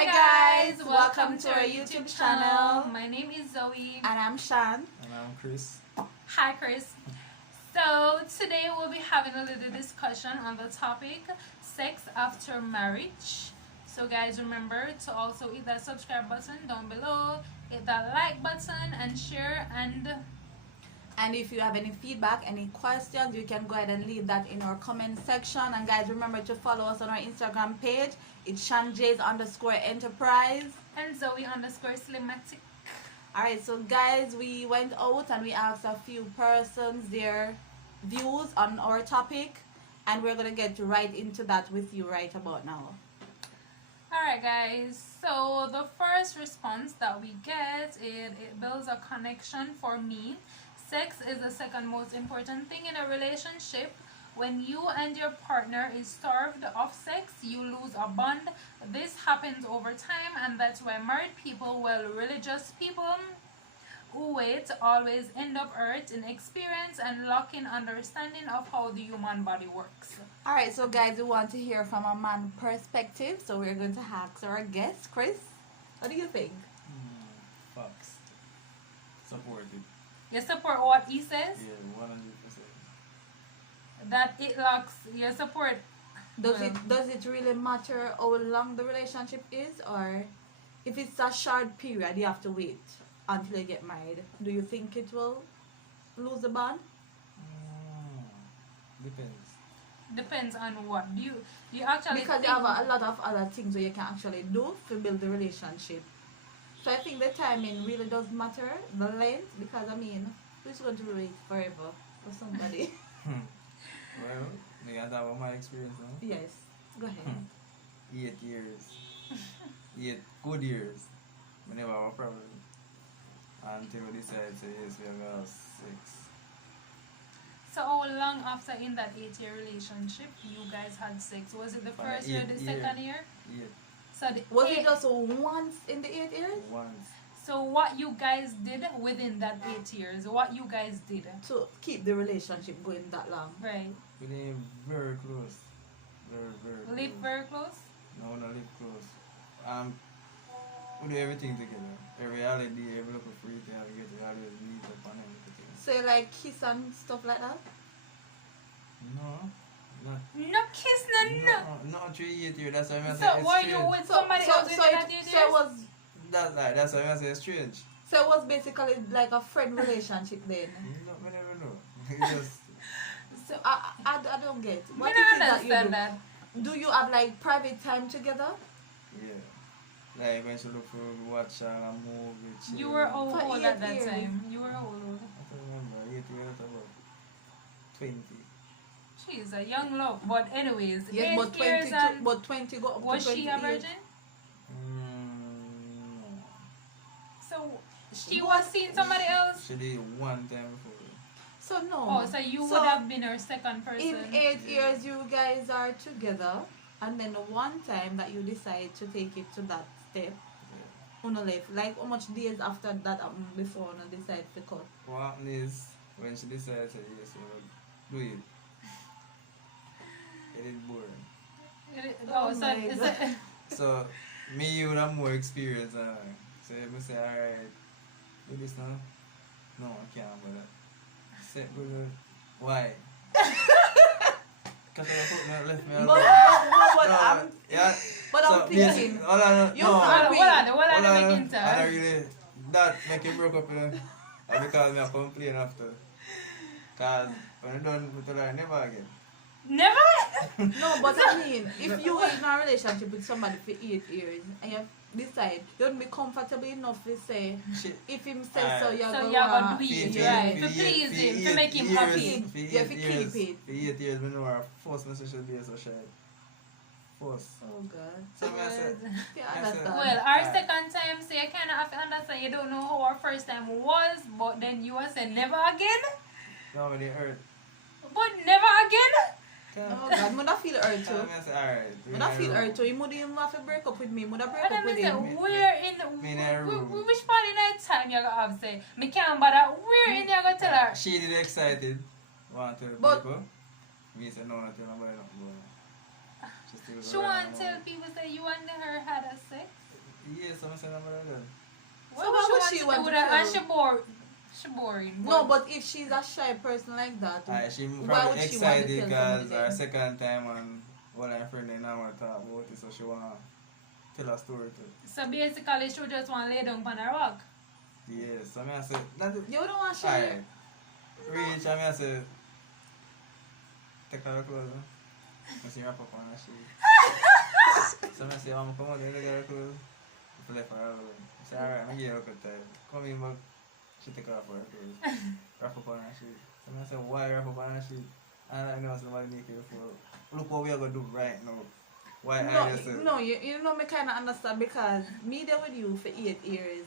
Hi guys, welcome to our YouTube channel. My name is Zoe. And I'm Shan. And I'm Chris. Hi Chris. So today we'll be having a little discussion on the topic sex after marriage. So guys, remember to also hit that subscribe button down below, hit that like button and share, And if you have any feedback, any questions, you can go ahead and leave that in our comment section. And guys, remember to follow us on our Instagram page. It's ShanJays_Enterprise. and Zoe_Slimatic. Alright, so guys, we went out and we asked a few persons their views on our topic. And we're going to get right into that with you right about now. Alright guys, so the first response that we get, it builds a connection for me. Sex is the second most important thing in a relationship. When you and your partner is starved of sex, you lose a bond. This happens over time, and that's why married people, well, religious people who wait always end up hurt in experience and lacking understanding of how the human body works. Alright, so guys, we want to hear from a man perspective. So we're going to ask our guest, Chris. What do you think? Facts. Support it. You support what he says? Yeah, 100%. That it lacks, you support. Does it really matter how long the relationship is, or if it's a short period you have to wait until you get married? Do you think it will lose the bond? Depends. Depends on what do you actually Because you think, have a lot of other things that you can actually do to build the relationship. So I think the timing really does matter, the length, because I mean, who's going to wait forever for somebody? Well, you can talk about my experience now. Yes, go ahead. 8 years. 8 good years. We never have a problem. Until we decide to say yes, we are going to have 6. so how long after in that 8-year relationship you guys had sex? Was it the For first year, the 8 year. second year? 8 So the Was it eight- just once in the 8 years? once. so what you guys did within that 8 years? What you guys did? To keep the relationship going that long? Right. We live very close. Very Live close. very close? No, not live close. We do everything together. Every holiday, every local free thing we get, we always meet up and everything. So you like kiss and stuff like that? No, not. No kiss, no. Not 3 8 years. That's why I'm So saying it's were strange. you with somebody else within that 8 years? So it was That's why I'm saying it's strange. so it was basically like a friend relationship then. No, I never know. It's just So I don't get I what it don't is that you understand do. that. Do you have like private time together? yeah. Like when she look for watch a movie. chill. You were how For old 8 at that years. time? You were how old? I don't remember. 8 years about 20. She's a young love, but anyways, Yes, 8 but years 20 and but 20 go up was to she 28. a virgin? No. So she What? was seeing somebody else? She did one time before. So no. Oh, so you So, would have been her second person. in 8 years you guys are together, and then the one time that you decide to take it to that step, Yeah. uno left. Like how much days after that before uno decide to cut? What happened is when she decided to say yes, we will do it. It is boring. Oh, Oh so my is God. it, So me you would have more experience than her. So if I say alright, do this now. No, I can't but that. Say good. Why? Cause I put me left me alone. But No, I'm yeah. but So, I'm thinking. hold on, You no. can't what are they making I to? don't really that make it broke up and because me I complain after. Cause when I done with her never again. Never? No, but I mean, if you were in a relationship with somebody for 8 years and you decide, you don't be comfortable enough to say, Shit. if him says so, you're So going you're gonna do to it, For- right? for To please eight- him, for to make him 8 happy. years- For Yeah, 8 for years, keep it. for 8 years, we know our first message should be so shy. First. Oh God. So I said, Yeah, I understand. said- Well, our second time, so you kind of have to understand you don't know how our first time was, but then you will say never again? no, when it hurt. But never again? Oh God, would I feel hurt So too? I said, alright. Would I feel hurt too? You would even have to break up with me. Would I break And up then with me say, him? where in Me in a room. which part in that time you gonna have say, me can't bother, where in you gonna tell her? She did excited. Want to tell But- people. Me said, no, I tell nobody nothing. She still She go want around to tell people say you and her had a sex? Yeah, so I say no more than What why would would she she want want to to do that? And tell? she boring. No, but if she's a shy person like that, she why probably would she want to excited tell because somebody her then? second time and one of her friend they now want to talk about it, so she want to tell a story too. So basically, she just want to lay down on a rock. Yeah, so I say, that is, You don't want she. alright, reach, I say, take her clothes, I see wrap up on her shoes. So I say, I'm come out there, look at her clothes, play for her alone. I say, alright, I'm give her a good time. Come in back, she take off her clothes, wrap up on her shoes. So I say, why wrap up on her shoes? And I know somebody make it for, look what we are going to do right now. Why I just say, No, you know me kind of understand because me there with you for 8 years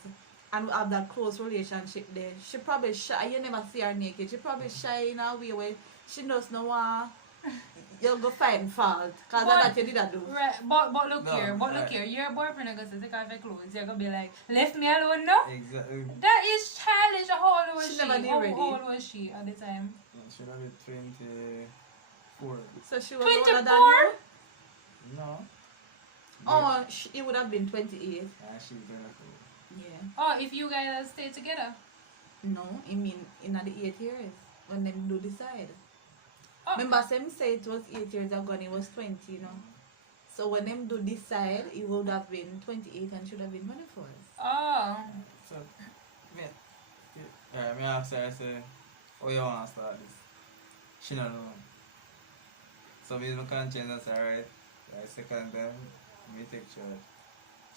and we have that close relationship there. She probably shy. You never see her naked. She probably shy in a way where she does not want you'll go find fault because But- that you didn't do. Right, but look No, here, but look right. here. Your boyfriend is going to take off your clothes. You're going to be like, left me alone, no? exactly, That is childish. How old was She she? never did How ready. old was she at the time? should have been 24. So she was older than 24? you? No. Oh, it would have been 28. She 24. Yeah. Oh, if you guys stay together. No, I mean in the 8 years when them do decide. Oh, Remember, Sam say it was 8 years ago and it was 20, you know. So when them do decide, it would have been 28 and should have been 24. oh. So, me, me ask her, I say, oh, you want to start this? She don't know. So, me my conscience, I say, alright, second time, me take charge.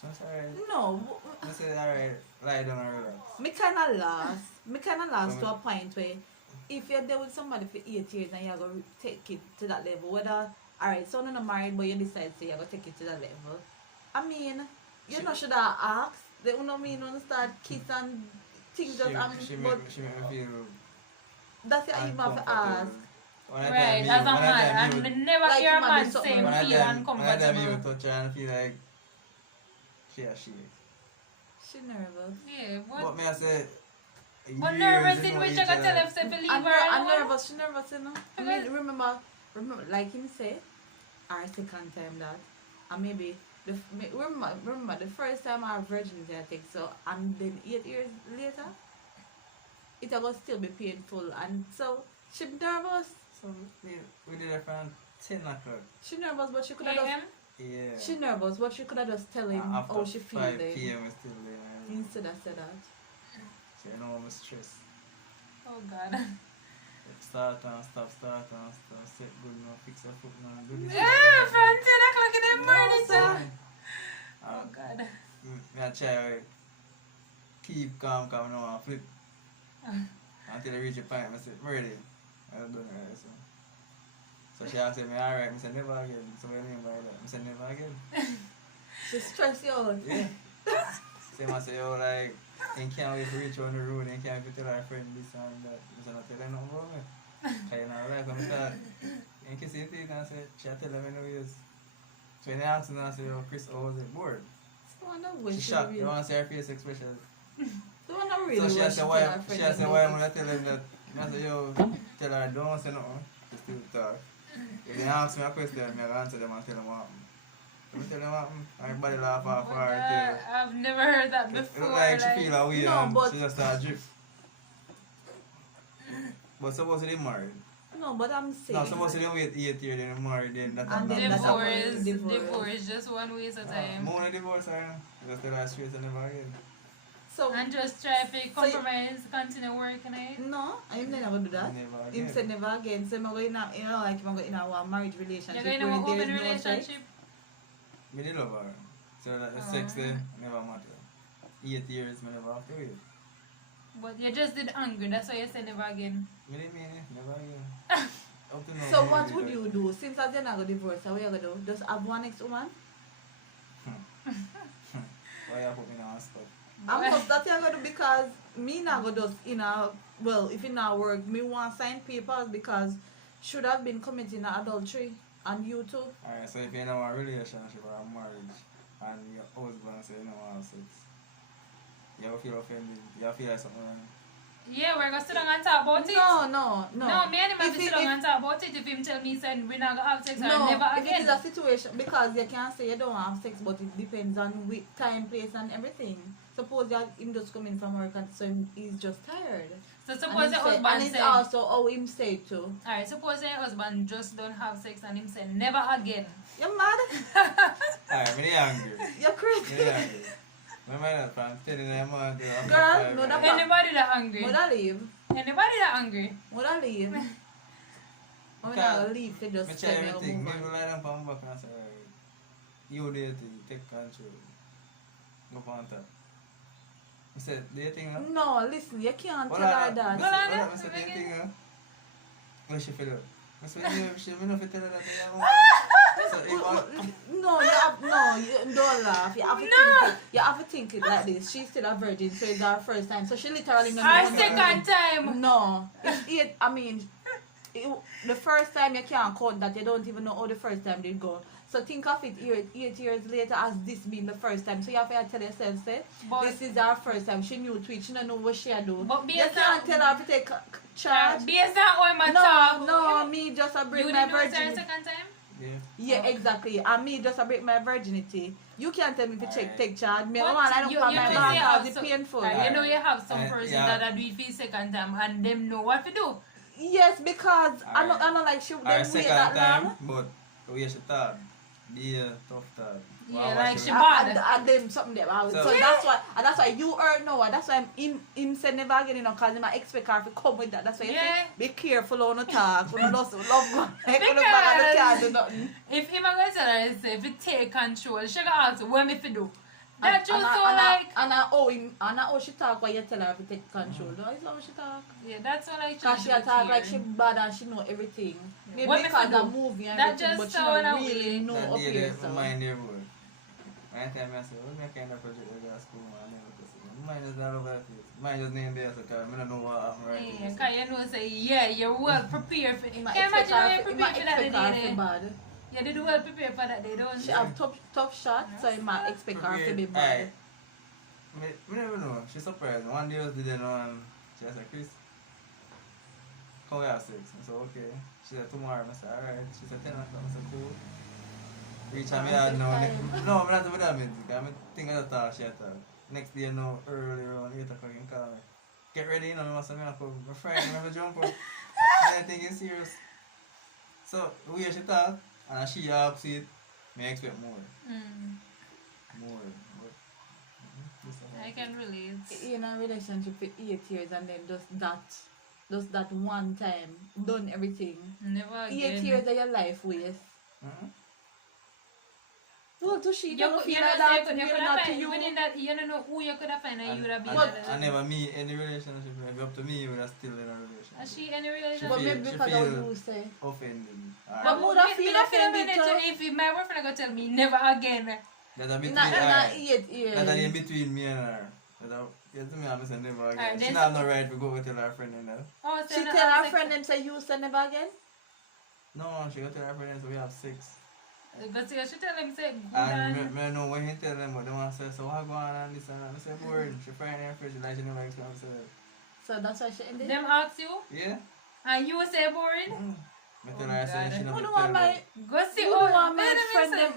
So, I say, alright. No, I say, alright, lie down and relax. me kind of lost. Me kind of lost to a point where if you're there with somebody for 8 years and you're going to take it to that level, whether, alright, so you're not married, but you decide to you're going to take it to that level. I mean, you know, should have asked. They don't mean when you start kiss and things just happen, She but make me feel that's what you have to ask. Right, as a man, and never Like hear a man man do something say When I feel time you uncomfortable. touch her and feel like she or she. She nervous. Yeah, But me I say, but years nervous you in know which each you can other. tell if they believe I'm, her I'm alone. nervous. She nervous, you know. I mean, remember, like him say, our second time that, and maybe remember the first time our virginity I take so, and then 8 years later, it will still be painful, and so she nervous. So we did it from 10 o'clock. She nervous, but she could have just. AM? Yeah. She nervous, but she could have just tell him After how she feel 5 there p.m. it's still there. instead of say that. So you know I'm stressed. Oh God. Start and stop, set good now, fix your foot now, do this. Yeah, from 10 o'clock in the morning. sir. sir. Oh Uh, God. me I try keep calm now and flip. Until I reach a point, I say, I'm ready. I don't know right, so she asked me, alright, I said never again. So what do you mean by that? I said never again. She stress you out. Yeah. Same I say, yo, like, you can't wait to reach on the road, you can't wait to tell our friend this and that. I said, not tell her nothing about me. Because you know, like, when I thought, you can see it, and I said, she tell them anyways. So when they asked me, I said, yo, Chris, how was it? Bored. So I know when She she shocked. really. You want to see her face expression? So I know really So she when said, tell why, her friend she said, them why this. I'm going to tell him that? I said, yo, tell her, don't say nothing. She still talk. If they ask me a question, I'm going to answer them and tell them what happened. Let me tell them what happened. Everybody laugh off Oh, her. God, I've never heard that It before. look like she feel a way No, and but- she just start drip. But supposedly married. No, but I'm saying. No, supposedly wait 8 years then married then that And then that- that's Divorce, Divorce. divorce, just 1 week at a time. More than divorce her. Just tell her straight and never again. So And just try to compromise, continue working it. no, I'm never gonna do that. Never Him again. said never again. So I'm going to, you know, like I'm going in a marriage relationship. You're going to where an there's open no sex. relationship. Me did love her. So that the sex there never matter. 8 years me never have to wait. But you just did angry, that's why you said never again. Me didn't mean it, never again. Up to now, So me what did would that. you do? Since you're not going to divorce, what you going to do? Just have one next woman? Why you put me in a spot? I'm just that you're going to do because me not going to just, well, if it not work, me want sign papers because should have been committing adultery and you too. Alright, so if you're in a relationship or a marriage and your husband say you don't want sex, you ever feel offended? You ever feel like something wrong? Yeah, we're gonna sit down and talk about it. No. No, me and him have If to it- sit down if- and talk about it. If him tell me saying we're not gonna have sex or No, never if it again. is a situation, because you can't say you don't have sex, but it depends on time, place, and everything. Suppose you him just coming from work and so he's just tired. So suppose your and husband it's say, also how him say too. alright, suppose your husband just don't have sex and him say never again. You're mad? Alright, me angry. You're crazy. Me angry. My mind from 10 in the morning to Girl, no, that- Anybody that hungry? Would I leave? Anybody that hungry? Would I leave? I'm Can't. not gonna leave. They I just try tell me everything. to Me move will on. lie down on my back and say, alright, you do your thing, take control. Go on top. I said, do your thing, huh? No, listen, you can't Hold tell her on, that. Hold on, I let said, me do your get- thing, huh? How she feel? I said, she don't tell her that they are so if I, No, you don't laugh. You have to No. think it. You have to think it like this. She's still a virgin, so it's her first time. So she literally Our knows. second time. No, the first time you can't count that. You don't even know how the first time did go. So think of it 8 years later as this being the first time. So you have to tell yourself, say, But- this is our first time. She knew to it. She don't know what she do. But You based can't on- tell her to take charge. Based on how my No, talk. no, me just a You break my didn't know it's our virginity. second time? yeah. Yeah, exactly. And me just a break my virginity. You can't tell me to Alright. take charge. Me, But man, I don't you- come you my know back say because have it's some- painful. You know you have some person yeah. that do it for the second time and them know what to do. Yes, because I Alright. know like she Our them wait second that time, long. but we should talk. Be a tough talk. Yeah, like she was- bad. And them something there. So, So- that's why you heard now. That's why him said never again, you know, because him expect her to come with that. That's why you Yeah. say be careful on the talk. You know, love God. Like on the back of the can't do nothing. If him a go tell her say if you take control, she gonna ask what me fi do. That And- just and so I- like and I owe him and I owe she talk while you tell her to take control. No, it's how she talk. yeah, that's what like Because she do attack here. like she bad and she know everything. Maybe What me because fi do? of movie and That everything, just but she sound don't a really way. know That up day here. there, So. mind there, boy. One time I said, what kind of project we got school, man? I never to see. Mine is not over the place. Mine just named there, so I don't know what happened right Yeah, there. cause you know say yeah, you're well prepared for it. He Can might you expect imagine how her, you he prepared might for that expect her day to be there? bad. Yeah, they do well prepared for that day, don't She you? have tough shot, so he might expect her to be bad. I never know. She surprised me. One day I was didn't know, and she said, Chris, come we have sex. I said, okay. She said, tomorrow. I said, alright. She said, 10 o'clock. I said, cool. Reach out me yard now. No, I'm not with that music. I'm thinking of that shit. Next day, no, early around 8 o'clock, you can call me. Get ready, you know, I must have my friend, I have a jump up. And I think it's serious. So, we hear she talk, and she up it, me expect more. Mm, More. But, this is- I can relate. In a relationship for 8 years and then just that one time, done everything. Never 8 again. years of your life waste. Mhm. Well, to she You don't could feel you like know, that, you could maybe not to find you. within that you don't know who you could have found and you would have been But- that. I never meet any relationship. If it's up to me, we are still in a relationship. Is she any relationship? But feel- maybe she because of feel- you say. Offended. But Alright. would I Me feel not offended offended too? if my boyfriend go tell me never again. That's a between In a alright. 8 years. That's in between me and her. You to me, I'm saying never again. Alright, She then not have no right to go with tell her friend and that. Oh, so She no, tell I'm her sex- friend and say you say never again? No, she go tell her friend and say we have sex. But see, she tell him say good And and me know when he tell them, but they want to say, so what go on and this and that. I say, bored. She friend her friend, she like she never explain herself. So that's why she ended. them ask you Yeah? and you say boring. Mm. Me tell Oh, her, I say, God. she Who never do tell want my me. Go see who do want my friend them?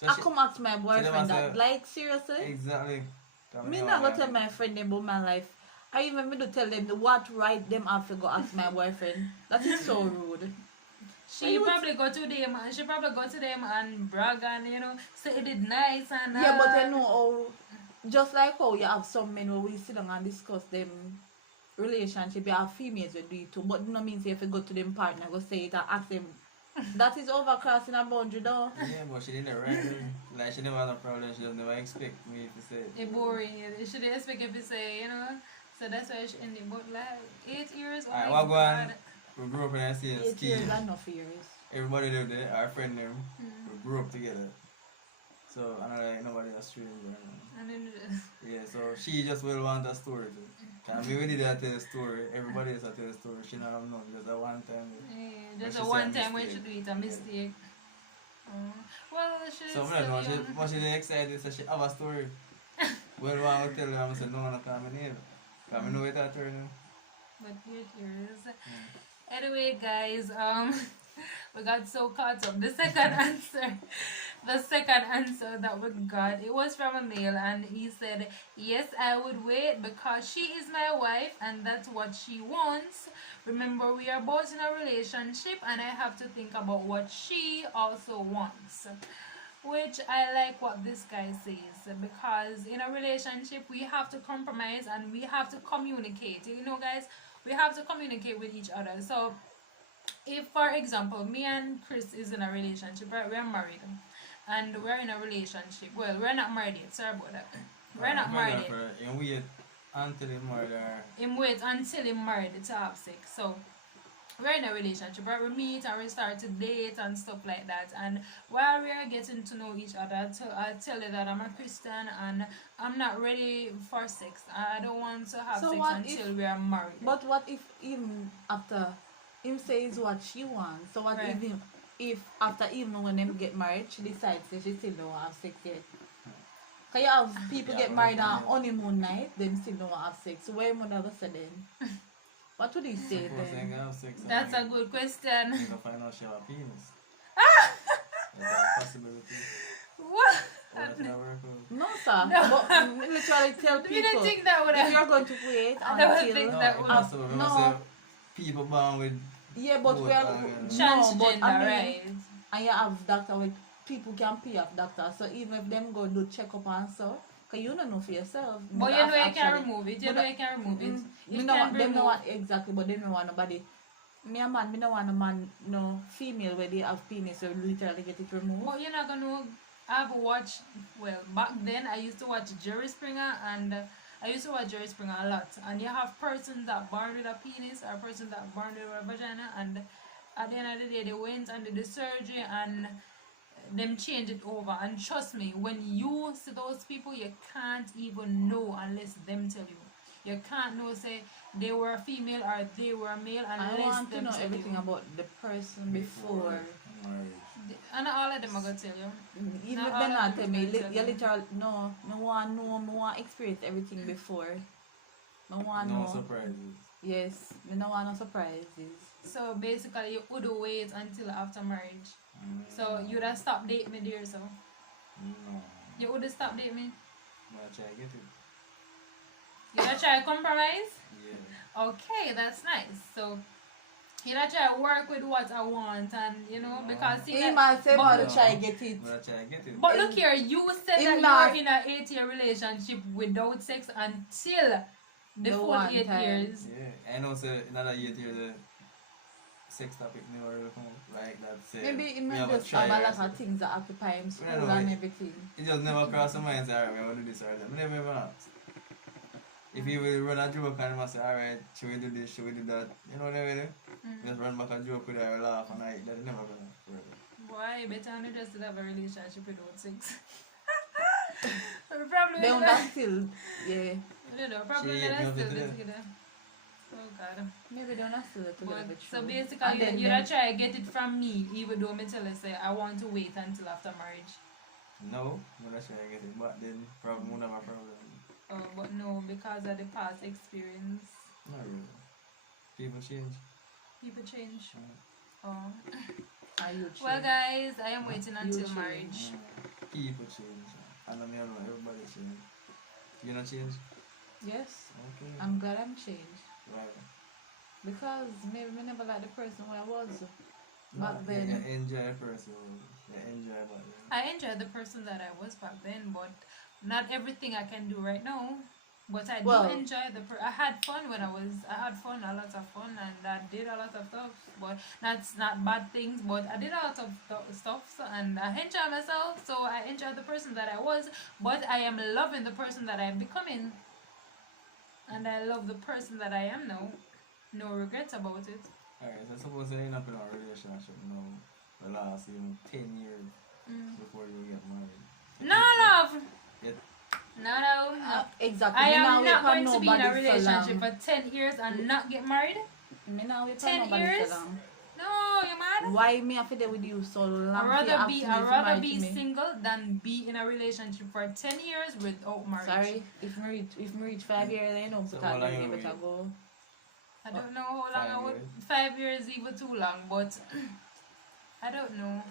So I she- come ask my boyfriend must that. have- Like seriously? Exactly. Tell Me how not I gonna am. tell my friend them about my life. I even me do tell them what right them have to go ask my boyfriend. That is so rude. She probably go to them and she probably go to them and brag and you know say it did nice and Yeah, but I know how, just like how you have some men where we sit down and discuss them relationship, you have females will do it too. But no means if you go to them partner, go say it and ask them. That is overcrossing a boundary though. Yeah, but she didn't right. Like, she never had a problem. She just never expect me to say it. it boring. You should expect if you say you know. So that's why she ended. But like 8 years. Oh Alright, my what go on? God. We grew up in the same 8 ski. years and enough years. Everybody lived there, our friend them. Mm. We grew up together. So, I know like nobody else strange. And then Yeah, so she just will want a story too. Can me when did I tell a story, everybody else I tell a story, she not have none, just a one time. yeah, just she a say one a time when she mistake. do it a mistake. Well, she's So I still don't know, young. she excited, so she have a story. Well, I will tell her, I say, no, no, come in here. Because I know it at her now. But here it is. Anyway, guys, we got so caught up. The second answer that we got, it was from a male, and he said, "Yes, I would wait because she is my wife, and that's what she wants. Remember, we are both in a relationship, and I have to think about what she also wants." Which I like what this guy says, because in a relationship we have to compromise and we have to communicate. You know, guys, we have to communicate with each other. So if, for example, me and Chris is in a relationship, right? We're married and we're in a relationship. Well, we're not married yet. Sorry about that. We're not married yet. And wait until he married her. Him wait until he married to have sex. So we're in a relationship, right? We meet and we start to date and stuff like that. And while we are getting to know each other, I tell you that I'm a Christian and I'm not ready for sex. I don't want to have So sex what until if- we are married. But what if him after him says what she wants? So what Right. if after even when them get married, she decides that she still don't want to have sex yet? Can you have people get married on honeymoon night, them still don't want to have sex? So where would I say then? What would he say Suppose they then? can have sex. That's a good question. You can find out she have a penis. That's a possibility. What? Oh, that's not work out. No, sir. No. But literally tell You people didn't think that would if have... you're going to wait I don't think until No, that it's would- possible. We must no. say people born with yeah, but Both we are organs. no, but Transgender, I mean, right? and you have doctor with people can pay off doctor. So even if them go do checkup and so, cause you don't know for yourself. But you know you can actually- remove it. You but know you can remove it. Me It no can want, be them no removed. want exactly, but they don't want nobody. Me a man, me no want a man, no female where they have penis, so literally get it removed. But you're not gonna have watch. Well, back then I used to watch Jerry Springer, and I used to watch Jerry Springer a lot. And you have persons that born with a penis or persons that born with a vagina, and at the end of the day they went and did the surgery and them change it over. And trust me, when you see those people, you can't even know unless them tell you. You can't know say they were female or they were male I unless want to them know tell everything you. about the person before. marriage. And all of them are gonna tell you. Even No, if all they of not them tell me, is gonna you tell you. literally no. Me want know, me want experience everything before. Me want No know. surprises. Yes, me no want no surprises. So basically, you would wait until after marriage. So Mm, you would have stopped dating me there, so No. you would have stopped dating me. I'm gonna try to get it. You would have try to compromise. Yeah. Okay, that's nice. So you would try to work with what I want, and you know because see He that. might say but- about to try get it. I'm gonna try to get it. But look here, you said In that you life- were in an 8-year relationship without sex until the The full one 8 time. years. Yeah. I know say another year the sex topic never really come up like that. Say, Maybe he we might have a just have a try or lot of something. things that occupy him, school know, and it- everything. It just never crossed my mind say, alright, we're gonna do this or that. I never ever asked. If you will run a joke and I say, alright, should we do this, should we do that? You know what I mean? Mm. Just run back a joke with her, laugh and I that's never gonna forever. Boy, better only just have a relationship without sex. Probably They with don't that. still, yeah. You know, probably She when I hate me still up get to together. Oh God. Maybe they don't still together. But, But so true. basically, And then you them- don't try to get it from me, even though me tell you say I want to wait until after marriage. No, I'm not sure I get it, but then problem won't have a problem. Oh, but no, because of the past experience, Not really. People change. people change. Mm. Oh. Are you Well, change? guys, I am waiting until change. marriage. People change. And I know everybody change. You not change? Yes, Okay. I'm glad I'm changed. Right. Because maybe me never like the person who I was No, back then. You enjoy a person. You enjoy back then. I enjoyed the person that I was back then, but not everything I can do right now. But I Well- do enjoy I had fun when I had fun, a lot of fun, and I did a lot of stuff. But that's not bad things, but I did a lot of stuff, and I enjoy myself. So I enjoyed the person that I was, but I am loving the person that I am becoming, and I love the person that I am now. No regrets about it. Alright, so suppose you're in a relationship now, the last even 10 years Mm. before you get married. No, love. Yet, No. Exactly. I Me am now wait not for going to be in a nobody for relationship long. for 10 years and not get married. Me now wait for 10 nobody years? for long. No, you mad? God. Why me have to there with you so long? I'd till rather you be ask me if you married to me? single than be in a relationship for 10 years without marriage. Sorry, if me reach 5 years, then you know, So put how on long the you better wait? go. I don't know how long 5 I would. years. 5 years even too long, but I don't know.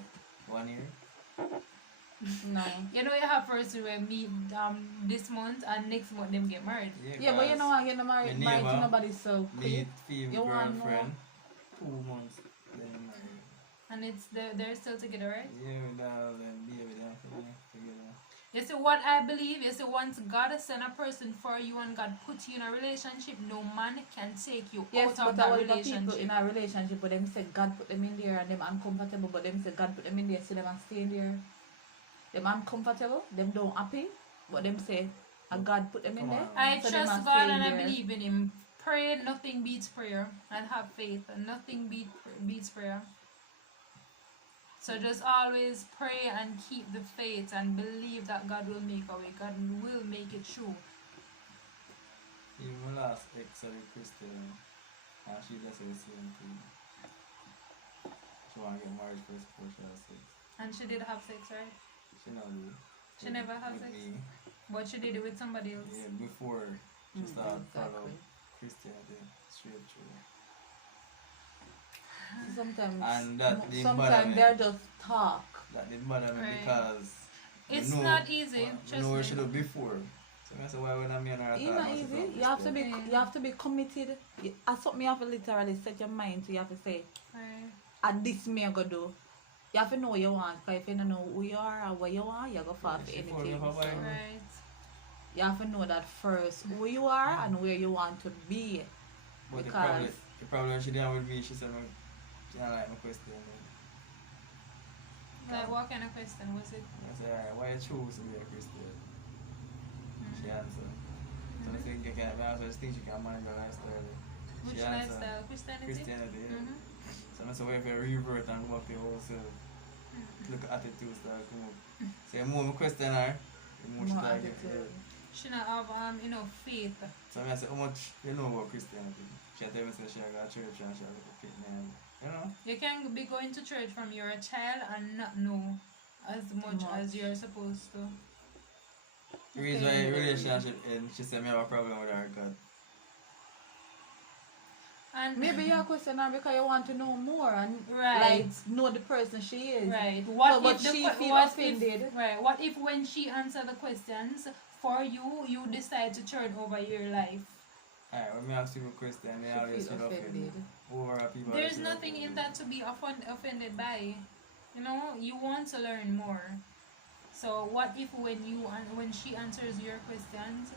1 year? No. You know, you have first to meet this month and next month them get married. Yeah, but you know what? You're not married my to neighbor nobody so Meet quick. female You want girlfriend. 2 months. Then married. And they're still together, right? Yeah, with all them baby them together. You see what I believe? You see, once God send a person for you and God put you in a relationship, no man can take you Yes, out of but that I was the people relationship. in a relationship, but them say God put them in there and them uncomfortable, but them say God put them in there, so them and stay in there. Them uncomfortable, them don't happy, but them say and God put them in there. I So them trust must God stay and I there. believe in Him. Pray, nothing beats prayer, and have faith, and nothing beats prayer. So just always pray and keep the faith and believe that God will make a way. God will make it true. Even my last ex of Christian, and she does the same thing. She want to get married first before she has sex. And she did have sex, right? She never do. She never had with sex? me. But she did it with somebody else. Yeah, before she started follow Exactly. Christianity straight through. Sometimes, And that didn't bother sometimes me. they're just talk. That didn't bother me Right. because It's know, not easy, I trust know what me. she do before. So I said, why would I me and her It's talk not about easy. it? You have to be Yeah. you have to be committed. As something you have to literally set your mind to. You have to say, Right. and this me I go do. You have to know what you want. Because if you don't know who you are or what you want, you go fall for She anything. for me, So Right. you have to know that first, who you are and where you want to be. But Because the problem when she didn't with me, she said, she didn't like my question. Like, what kind of question was it? I said, alright, why you choose to be a Christian? She answered. So I think you can answer this thing, she can manage her lifestyle. Which She answered lifestyle? Christianity? Christianity, yeah. Mhm. So I said, well, if you revert and go up your whole self, look at attitude start come up. So the more I question her, the more she more start getting attitude. hurt. She not have faith. So I said, how much you know about Christianity? She tell me say she go to church and she go to fit me, you know? You can be going to church from you're a child and not know as much as you're supposed to. The reason why relationship end, she said me have a problem with her God. And Maybe you question her because you want to know more and Right. like know the person she is. right. So, but she feel offended. Right. What if when she answer the questions for you, you decide to turn over your life? Alright, when me ask people question, they She always feel feel offended. offended. Over people. There's feel nothing in offended. that to be offended by. You know, you want to learn more. So what if when she answers your questions,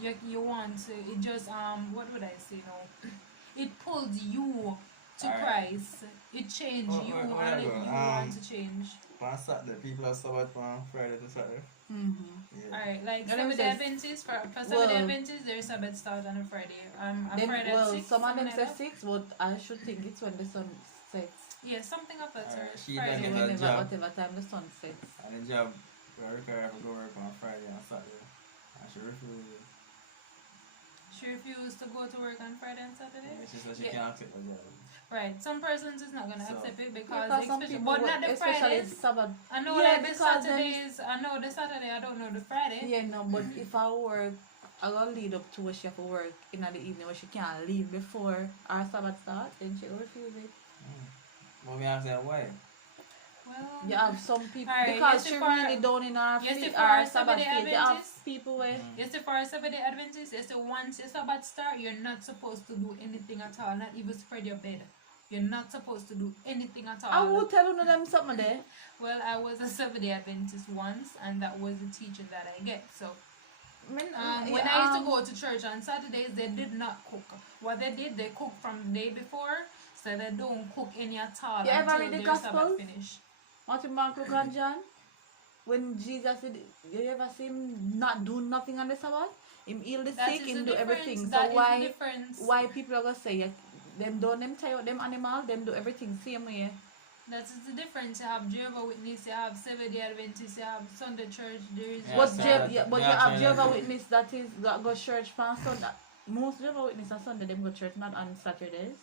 you want to, it just what would I say now? It pulled you to Alright. Christ. It changed Oh, you where and I you go? want to change. On Saturday, people are Sabbath from Friday to Saturday. Mm-hmm. Yeah. Alright, like Yeah, let me Seventh-day just- Adventists, for Seventh-day Well- Adventists, their Sabbath start on a Friday. A Them, Friday at well, 6, some of them something say like that. 6, but I should think it's when the sun sets. Yeah, something of that sort. Alright, she So like Friday. it. whenever, job. whatever time the sun sets. And the job, where I require to go work on Friday and Saturday. And she refused. She refused to go to work on Friday and Saturday. She said she Yeah. can't accept the job. Right, some persons is not gonna So- accept it Because because some especially, people, but not the especially Fridays. Sabbath. I know Yeah, like the because then- Saturdays. I know the Saturday. I don't know the Friday. Yeah, no, but if I work, I gotta lead up to where she have to work in the evening where she can't leave before our Sabbath start, then she will refuse it. But me ask her why. Well, You have some people, Alright, because yes, she if our- really down in her yes, feet, if our our Sabbath Seventh-day faith. You have Adventists- people where, yes, for our Seventh-day Adventists, yes, once your Sabbath start, you're not supposed to do anything at all. Not even spread your bed. You're not supposed to do anything at all. I will tell you them something there. Well, I was a Seventh-day Adventist once, and that was the teaching that I get. So when I used to go to church on Saturdays, they did not cook. What they did, they cooked from the day before, so they don't cook any at all You ever until read the their Sabbath Gospels? finish. Matthew, Mark, Luke, and John, when Jesus said, you ever see him not do nothing on the Sabbath? Him heal the That sick, is him the do everything. difference. So That is why the difference. why people are gonna say them don't them tie out them animal, them do everything same way. That is the difference. You have Jehovah Witness, you have Seventh-day Adventist, you have Sunday church. There is Yeah, But so Je- that- yeah, but yeah, you have so Jehovah that- Witness that is that go church on Sunday. Most Jehovah Witness on Sunday them go church, not on Saturdays.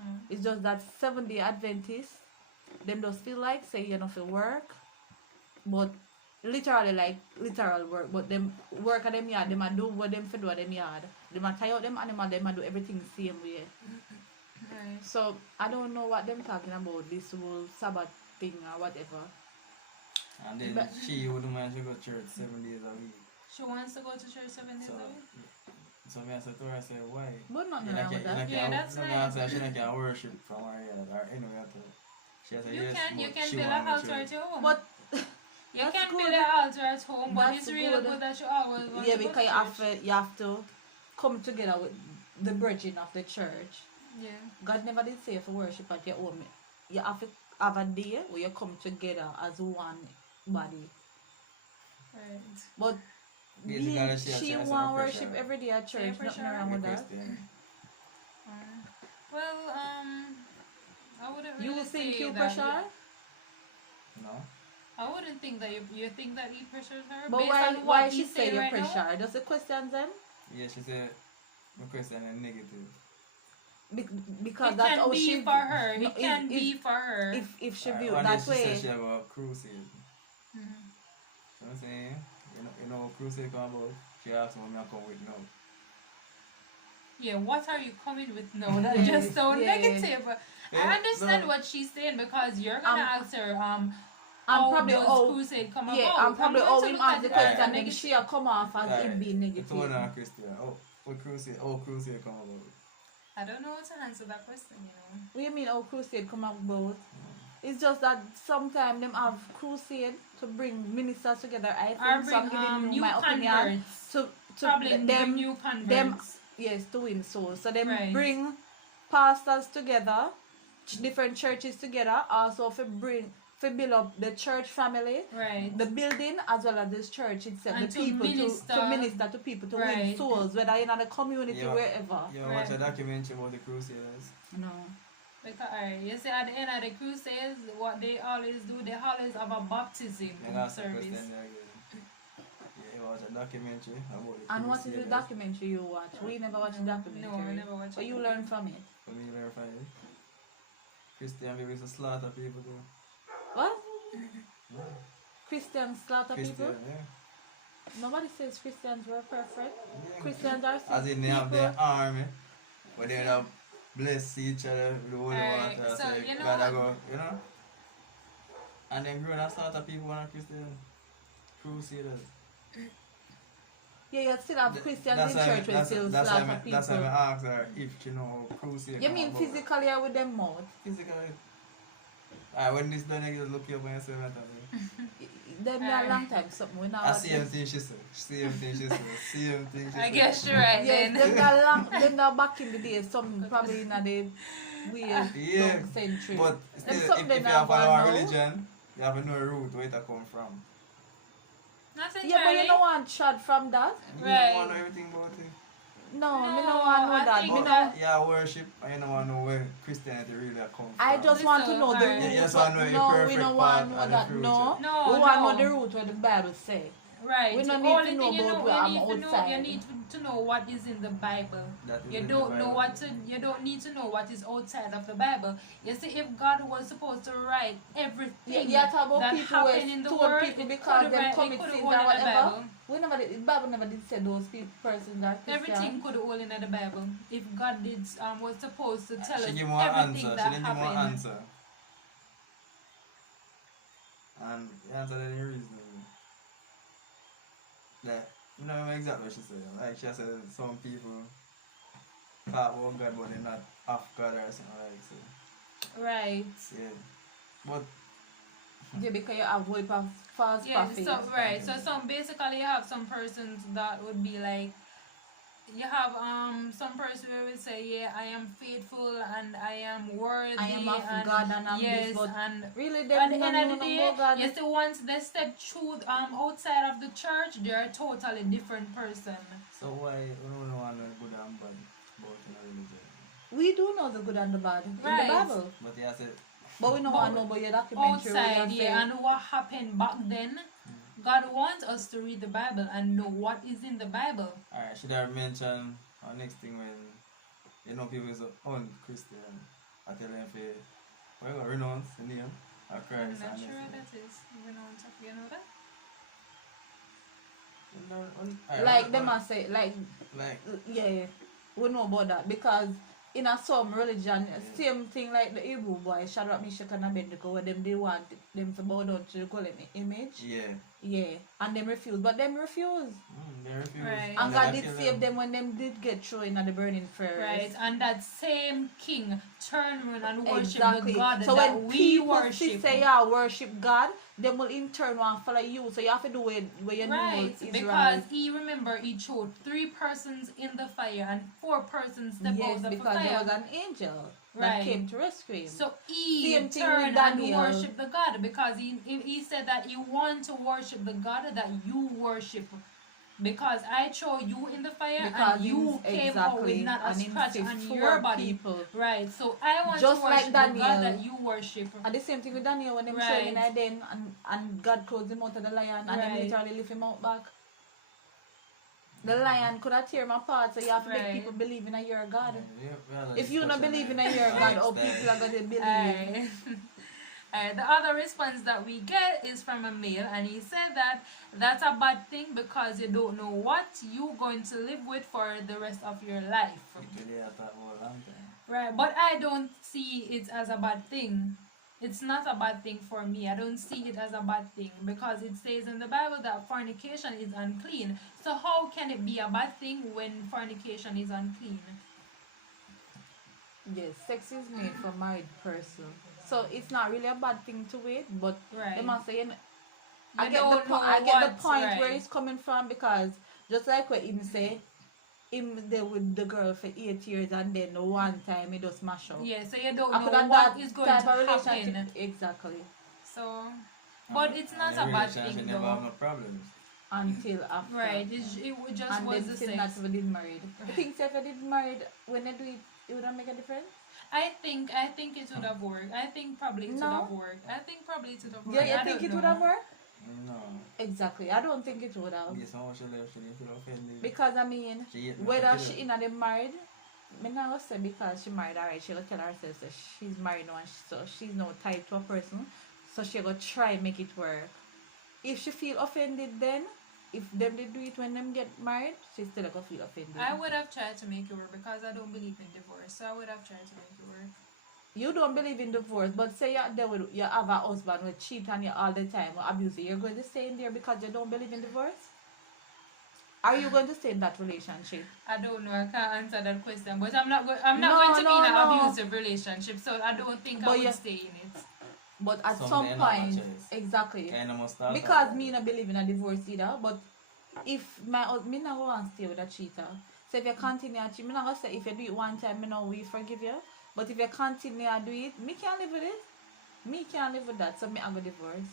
Mm. It's just that 7-day Adventist them just feel like say you know feel work, but literally like literal work, but them work at them yard, them a do what them for do at them yard. Them a tie out them animal, them a do everything same way. Right. So I don't know what them talking about, this whole Sabbath thing or whatever. And then But- she would mind she go to church 7 days a week. She wants to go to church 7 days So, a week. so me I said to her, I said, why? But nothing You wrong with that. Yeah, that's no, nice. I said she don't can worship from her yard or anywhere to. She said, You yes, can but she build want an me altar to. at your home. But you that's can good. build an altar at home, but That's it's really good. good that you always want yeah, to go because to you have to come together with the brethren of the church. Yeah. God never did say for worship at your home. You have to have a day where you come together as one body. Right. But Basically, she has want some worship pressure. every day at church. Nothing pressure. wrong with that. Christian. Well, I wouldn't really You think say you that pressure? No? I wouldn't think that you think that he pressures her. But based why on what why he she say said you right now? pressure? Does the question then? Yeah, she said, my Christian is negative. Because It that's can how be she for her. No, It can be for her. if she Alright, view one day that she said way. she have a crusade. Mhm. So I'm saying, you know crusade come about? She asked me when I come with now. Yeah, what are you coming with now? That Yes, just so yes. negative. Yeah, I understand no. what she's saying because you're gonna ask her And how probably does how crusade come yeah, about? and probably I'm how going to him look ask at the it as a question, maybe negative. she'll come off as Alright, him being It's one negative. Christian. Oh, crusade come about? I don't know how to answer that question, you know. What do you mean how crusade come about? It's just that sometimes them have crusade to bring ministers together. I Or think so. I'm bring giving you new my opinion converts. to Probably bring them new converts. them yes to win souls. So them Right. bring pastors together, different churches together. Also for build up the church family, Right. the building as well as this church itself, And the to people minister. to minister to people to win Right. souls, whether in the community Yeah. wherever. You Right. watch a documentary about the crusaders? No. Because, alright, you see at the end of the crusades, what they always do, they always have a baptism You ask the service. question there again. Yeah, you watch a documentary about the And what is the crusaders. documentary you watch? We never watch the documentary. No, I never watched But it. you learn from it. For me, verify it. Christian people used to slaughter people too. What? Christians slaughter Christian, people? yeah. Nobody says Christians were perfect. Yeah. Christians are As in they have their army, but they don't bless each other with the holy Alright, water. so Say, you know God, I what? go, you know? And then grown and slaughter people when Christian crusaders. Yeah, you still have Christians in church when still that's slaughter why that's why people. I asked her if she know how crusade You come mean about. physically or with them mouth? Physically. Alright, when this done, you just look you up and say what Them a long time something. We now I watch same it. thing she said. Same thing she said. Same thing she I said. guess you're right Yes, then. them now back in the day, some probably in the weird Yeah, long century. But Them still, something if you they have now our want now. religion, you have to know the root where it come from. Not Yeah, but you don't want shot from that. You Right. don't want to know everything about it. No, me No, no want know I that. think Me But no. that- yeah, worship, and you don't want to know where Christianity really come from. I just want to know the Listen, root. you just want to know your No, we perfect don't part want to know and that. the No, future. No, we want to no. know the root what the Bible say. Right. We don't The need only to know thing you about know, where you I'm need to know, outside. you need to know what is in the Bible. That is You in the don't know Bible. what to. You don't need to know what is outside of the Bible. You see, if God was supposed to write everything Yeah, talk about that people happened who in the told world, people it because could them write- commit it could sins hold or in the whatever. Bible. We never did, the Bible never did say those persons are Christian. Everything could hold in the Bible. If God did was supposed to tell She us give me one everything answer. that She didn't give me one happened. answer. And the answer didn't reason. That, you know exactly what she said. Like she said some people talk about God but they're not of God or something like that. Right. Yeah. But Yeah, because you have way of false Yeah. prophets. So right. So some basically you have some persons that would be like. You have some person who will say, yeah, I am faithful and I am worthy. I am of and God and I'm yes, this, but and really at them the don't end know of the no day, more God. you see, once they step through outside of the church, they're a totally different person. so why you don't know what good and bad about in a religion? We do know the good and the bad Right. in the Bible. But he said But we don't But want to know about your documentary where Outside, you yeah, say, and what happened back then. God wants us to read the Bible and know what is in the Bible. alright, should I mention our next thing when you know people is un-Christian. I tell them if Why you renounce the name? Or I'm Christ not and sure this what that is. You know that? Like them a say, like Like, yeah, we know about that because in a some religion, same thing like the Hebrew boy, Shadrach, Meshach, and Abednego, where them they want them to bow down to the golden image. yeah. Yeah, and them refuse, but them refuse. They refuse. Right. And then God they did kill save them. them when them did get thrown in the burning furnace. Right, and that same king turned around and worshipped Exactly. the God So that when we people worship. say yeah worship God, they will in turn want to follow you. So you have to do it where you know Right, is because right. he chose 3 persons in the fire and 4 persons stepped Yes, out of the because there fire. was an angel that Right. came to rescue him. So he Same thing turned with and Daniel. worshipped the God because he said that you want to worship the God that you worship. Because I throw you in the fire Because and you came out with not a and in scratch on 54 your body. people. Right, so I want Just to like worship the God Daniel. that you worship. And the same thing with Daniel when them Right. throw him in a den and God closed him out of the lion and then Right. literally lift him out back. The lion could have tear him apart, so you have to make Right. people believe in a your God. Yeah, If you don't believe in a your I God, how understand. people are going to believe? Alright. The other response that we get is from a male, and he said that that's a bad thing because you don't know what you're going to live with for the rest of your life. Literally, I thought about a long time. Right, but I don't see it as a bad thing. It's not a bad thing for me. I don't see it as a bad thing because it says in the Bible that fornication is unclean. So how can it be a bad thing when fornication is unclean? Yes, sex is made for married person. So it's not really a bad thing to wait, but Right. they must say, You don't know I get the what- point right. where it's coming from because just like what him say, him there with the girl for 8 years and then one time he just mash up. Yeah, so you don't I know could have what that is going type to of relationship. happen. Exactly. So, but it's not a bad thing never have though. no problems. Until after. Right, it just And was then the still not sex. even did married. You think if I did married when they do it, it wouldn't make a difference? I think it would have worked. I think probably it would No. have worked. I think probably it would have worked. Yeah, you I think don't it would know. have worked? No. Exactly. I don't think it would have. Yes, how much you live, she didn't feel offended. Because I mean, She hate me whether to kill she her. in or they married, me not gonna say because she married, alright, she'll tell herself that she's married now and so she's now tied to a person. So she gonna try make it work. If she feel offended then, if them they do it when them get married, she still gonna feel offended. I would have tried to make it work because I don't believe in divorce. So I would have tried to make it work. You don't believe in divorce, but say you're there with, you have a husband who cheat on you all the time or abuse you, you're going to stay in there because you don't believe in divorce? Are you going to stay in that relationship? I don't know. I can't answer that question. But I'm not going. I'm No, not going to be in an no. abusive relationship. So I don't think I But would you- stay in it. But at Someday some not much point, else. exactly. Kinda must start Because off. me not believe in a divorce either, but if me not want to stay with a cheater. So if you continue to cheat, me not gonna say if you do it one time, me know we forgive you. But if you continue to do it, me can't live with it. Me can't live with that, so me I go divorce.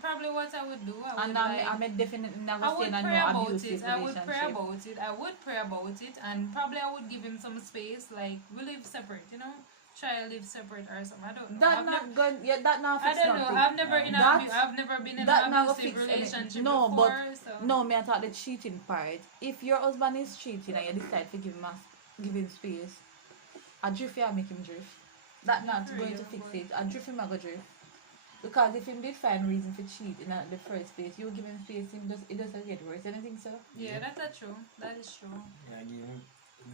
Probably what I would do. I would And like. I'm definitely not I gonna would stay in a pray no about abusive it. I would pray relationship. about it. I would pray about it, and probably I would give him some space. Like we live separate, you know. Try to live separate or something. I don't know. That I've not nev- good. Yeah, that not I fix don't know. nothing. I've never That- I've never been in that an not gonna abusive fix anything. relationship No, before. but So. no, me I thought the cheating part. If your husband is cheating and you decide to give him space, I drift you, I make him drift. That not For going real, to fix but- it. I drift him, I go drift. Because if him did find reason for cheat in the first place, you give him space, it doesn't get worse. Anything so? Yeah, that's true. That is true. Yeah, give him.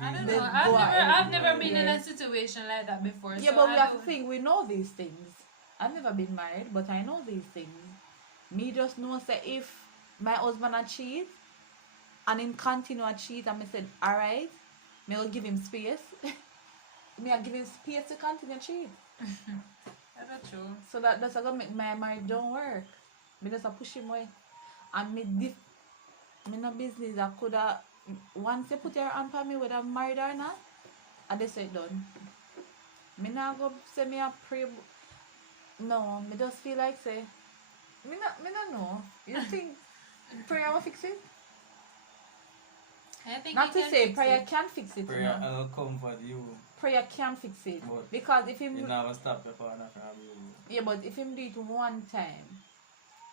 I don't Then know. go ahead. I've never been in Yeah. a situation like that before. Yeah, so but we I have to don't- think, we know these things. I've never been married, but I know these things. Me just know say if my husband a cheat and him continue to cheat and me said, alright, me will give him space. me I give him space to continue cheat. That's true. So that's gonna make my marriage don't work. Me just a push him away. And me no business I coulda once you put your hand on me whether I'm married or not, I just say it done. Me not go say me a pray. No, me just feel like say me not know. You think prayer will fix it? I think Not it to can say fix prayer it. can fix it. Prayer You know? will comfort you. Prayer can fix it. But Because if him you never stop your partner from abusing you. yeah, but if him do it one time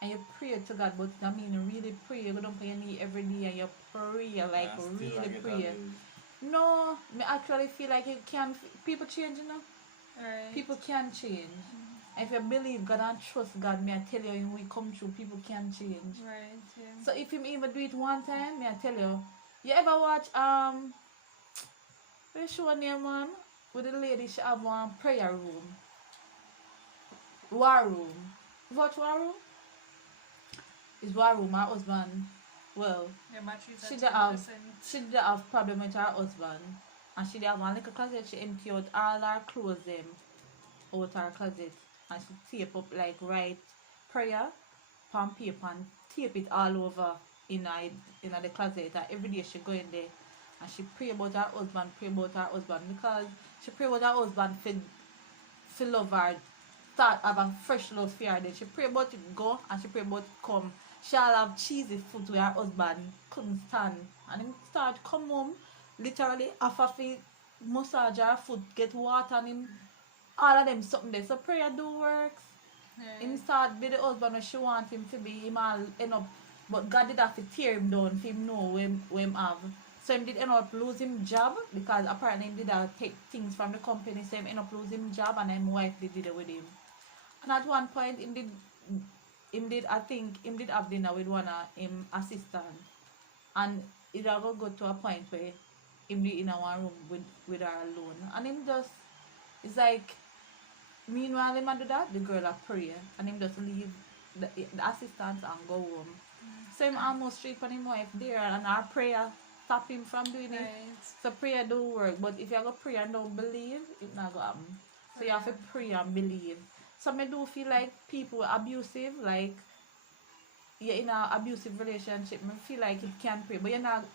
and you pray to God, but I mean really pray, you go down on your knee every day and you pray like And still really I get pray. abused. No, me actually feel like it can people change, you know. Right. People can change. If you believe God and trust God, may I tell you, when we come through, people can change. Right. Yeah. So if you even do it one time, may I tell you, you ever watch what's show name man? With the lady she have one prayer room. War room. You watch war room? It's war room, her husband. Well, Your batteries she at don't have 20%. she don't have problem with her husband. And she dey have one little closet, she empty out all her clothes them out her closet. And she tape up like write prayer on paper and tape it all over in the closet. And every day she go in there and she pray about her husband, because she pray about her husband for love her, start have a fresh love for her. Then she pray about it go and she pray about it come. She'll have cheesy food where her husband couldn't stand. And him start come home, literally after he massage her foot, get water on him, all of them something there. So prayer do works. Yeah. Him start be the husband when she want him to be, him all end up, but God did have to tear him down for him know where him have. So him did end up losing job because apparently him did take things from the company, so him end up losing job and him wife did it with him. And at one point him did I think him did have dinner with one of him assistant, and it go to a point where him be in one room with her alone, and him just, it's like, meanwhile him a do that, the girl a pray and him just leave the assistants and go home. So him almost straight on him wife there, and our prayer stop him from doing it. Right. So prayer do work, but if you go pray and don't believe, it not go happen. So you have to pray and believe. So me do feel like people abusive, like you're in an abusive relationship, me feel like it can pray, but you're not,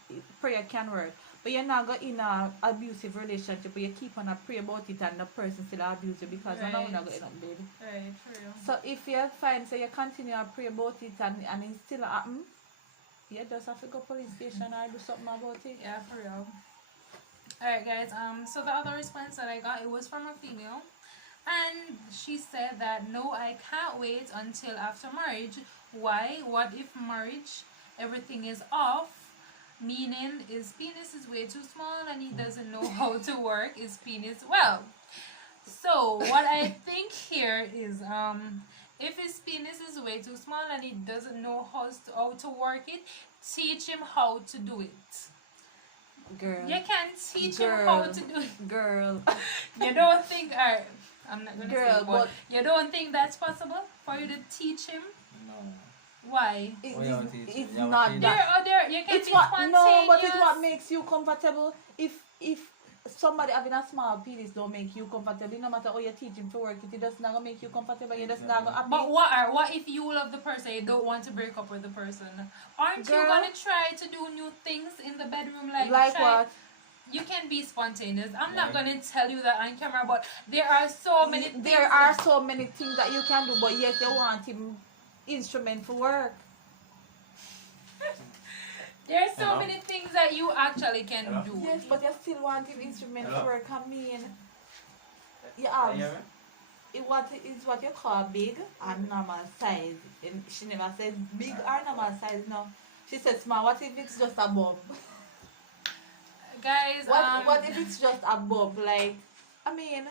prayer can work. But you're not go in an abusive relationship, but you keep on a pray about it and the person still abuse you, because you're not going to end up dead. Right. True. So if you find, so you continue to pray about it and it still happen, you just have to go police station or do something about it. Yeah, for real. Alright guys, so the other response that I got, it was from a female, and she said that no, I can't wait until after marriage. Why? What if marriage everything is off, meaning his penis is way too small and he doesn't know how to work his penis well? So what I think here is, if his penis is way too small and he doesn't know how to work it, teach him how to do it. Girl. You can teach him how to do it. Girl. You don't think, alright, I'm not gonna Girl, say, but you don't think that's possible for you to teach him? No. Why? It, What you want to teach it's him? You not want to that. You can It's be what, spontaneous. no, but it's what makes you comfortable. If somebody having a small penis don't make you comfortable, no matter how you teach him to work it, it does not gonna make you comfortable. You just not gonna happy. But what if you love the person, you don't want to break up with the person? Aren't you Girl. gonna try to do new things in the bedroom, like try, what? You can be spontaneous. I'm not Right. gonna tell you that on camera, but there are so many things. There are so many things that you can do, but yes, you want him instrument for work. There are so Hello? many things that you actually can Hello? do. Yes, but you still want him instrument Hello? for work. I mean, you You have hear me? what you call big and normal size. And she never says big or normal size. No, she says small. What if it's just a bump? Guys, What if it's just a bump? Like, I mean,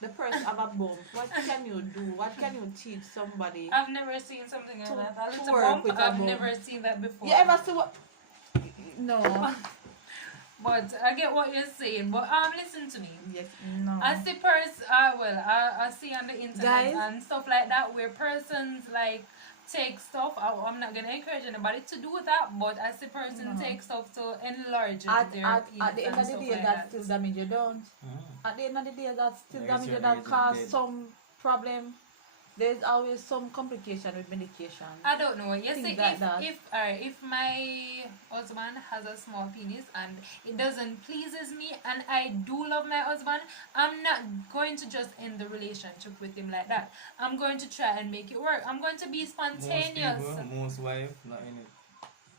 the person have a bump. What can you do? What can you teach somebody? I've never seen something like To- that. A to little work bump, with a I've bump. never seen that before. You ever see what? No. But I get what you're saying. But listen to me. Yes. No. I see I see on the internet Guys? and stuff like that where persons like take stuff. I'm not gonna encourage anybody to do that, but I see persons No. take stuff to enlarge At their the penis end and of the stuff day, like that that. still damage you, don't. At the end of the day, that still Yeah, damage you, it's that your cause dead. some problem. There's always some complication with medication. I don't know. You see, Things like that. if my husband has a small penis and it doesn't pleases me, and I do love my husband, I'm not going to just end the relationship with him like that. I'm going to try and make it work. I'm going to be spontaneous. Most people, most wife, not in it.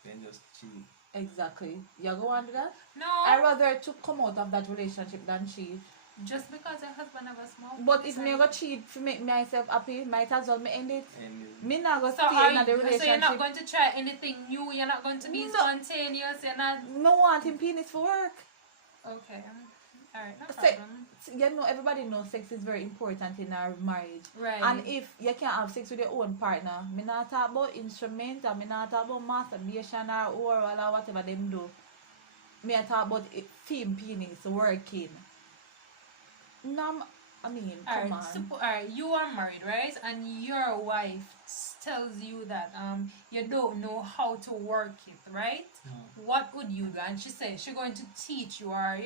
Then just cheat. Exactly. You go on to that? No, I rather to come out of that relationship than cheat. just because your husband have a small But penis, if me go cheat to make myself happy, might as well me end it. And Me not go so, stay in the so you're relationship. not going to try anything new. You're not going to be No. spontaneous. You're not Me want him penis for work. okay. Alright, no Se- problem. you know, everybody knows sex is very important in our marriage. Right. And if you can't have sex with your own partner, me not talk about instrumental, me not talk about masturbation or oral or whatever them do. Me I talk about film penis working. No, I mean, come on. Alright, you are married, right? And your wife tells you that you don't know how to work it, right? What would you do? And she says she's going to teach you, or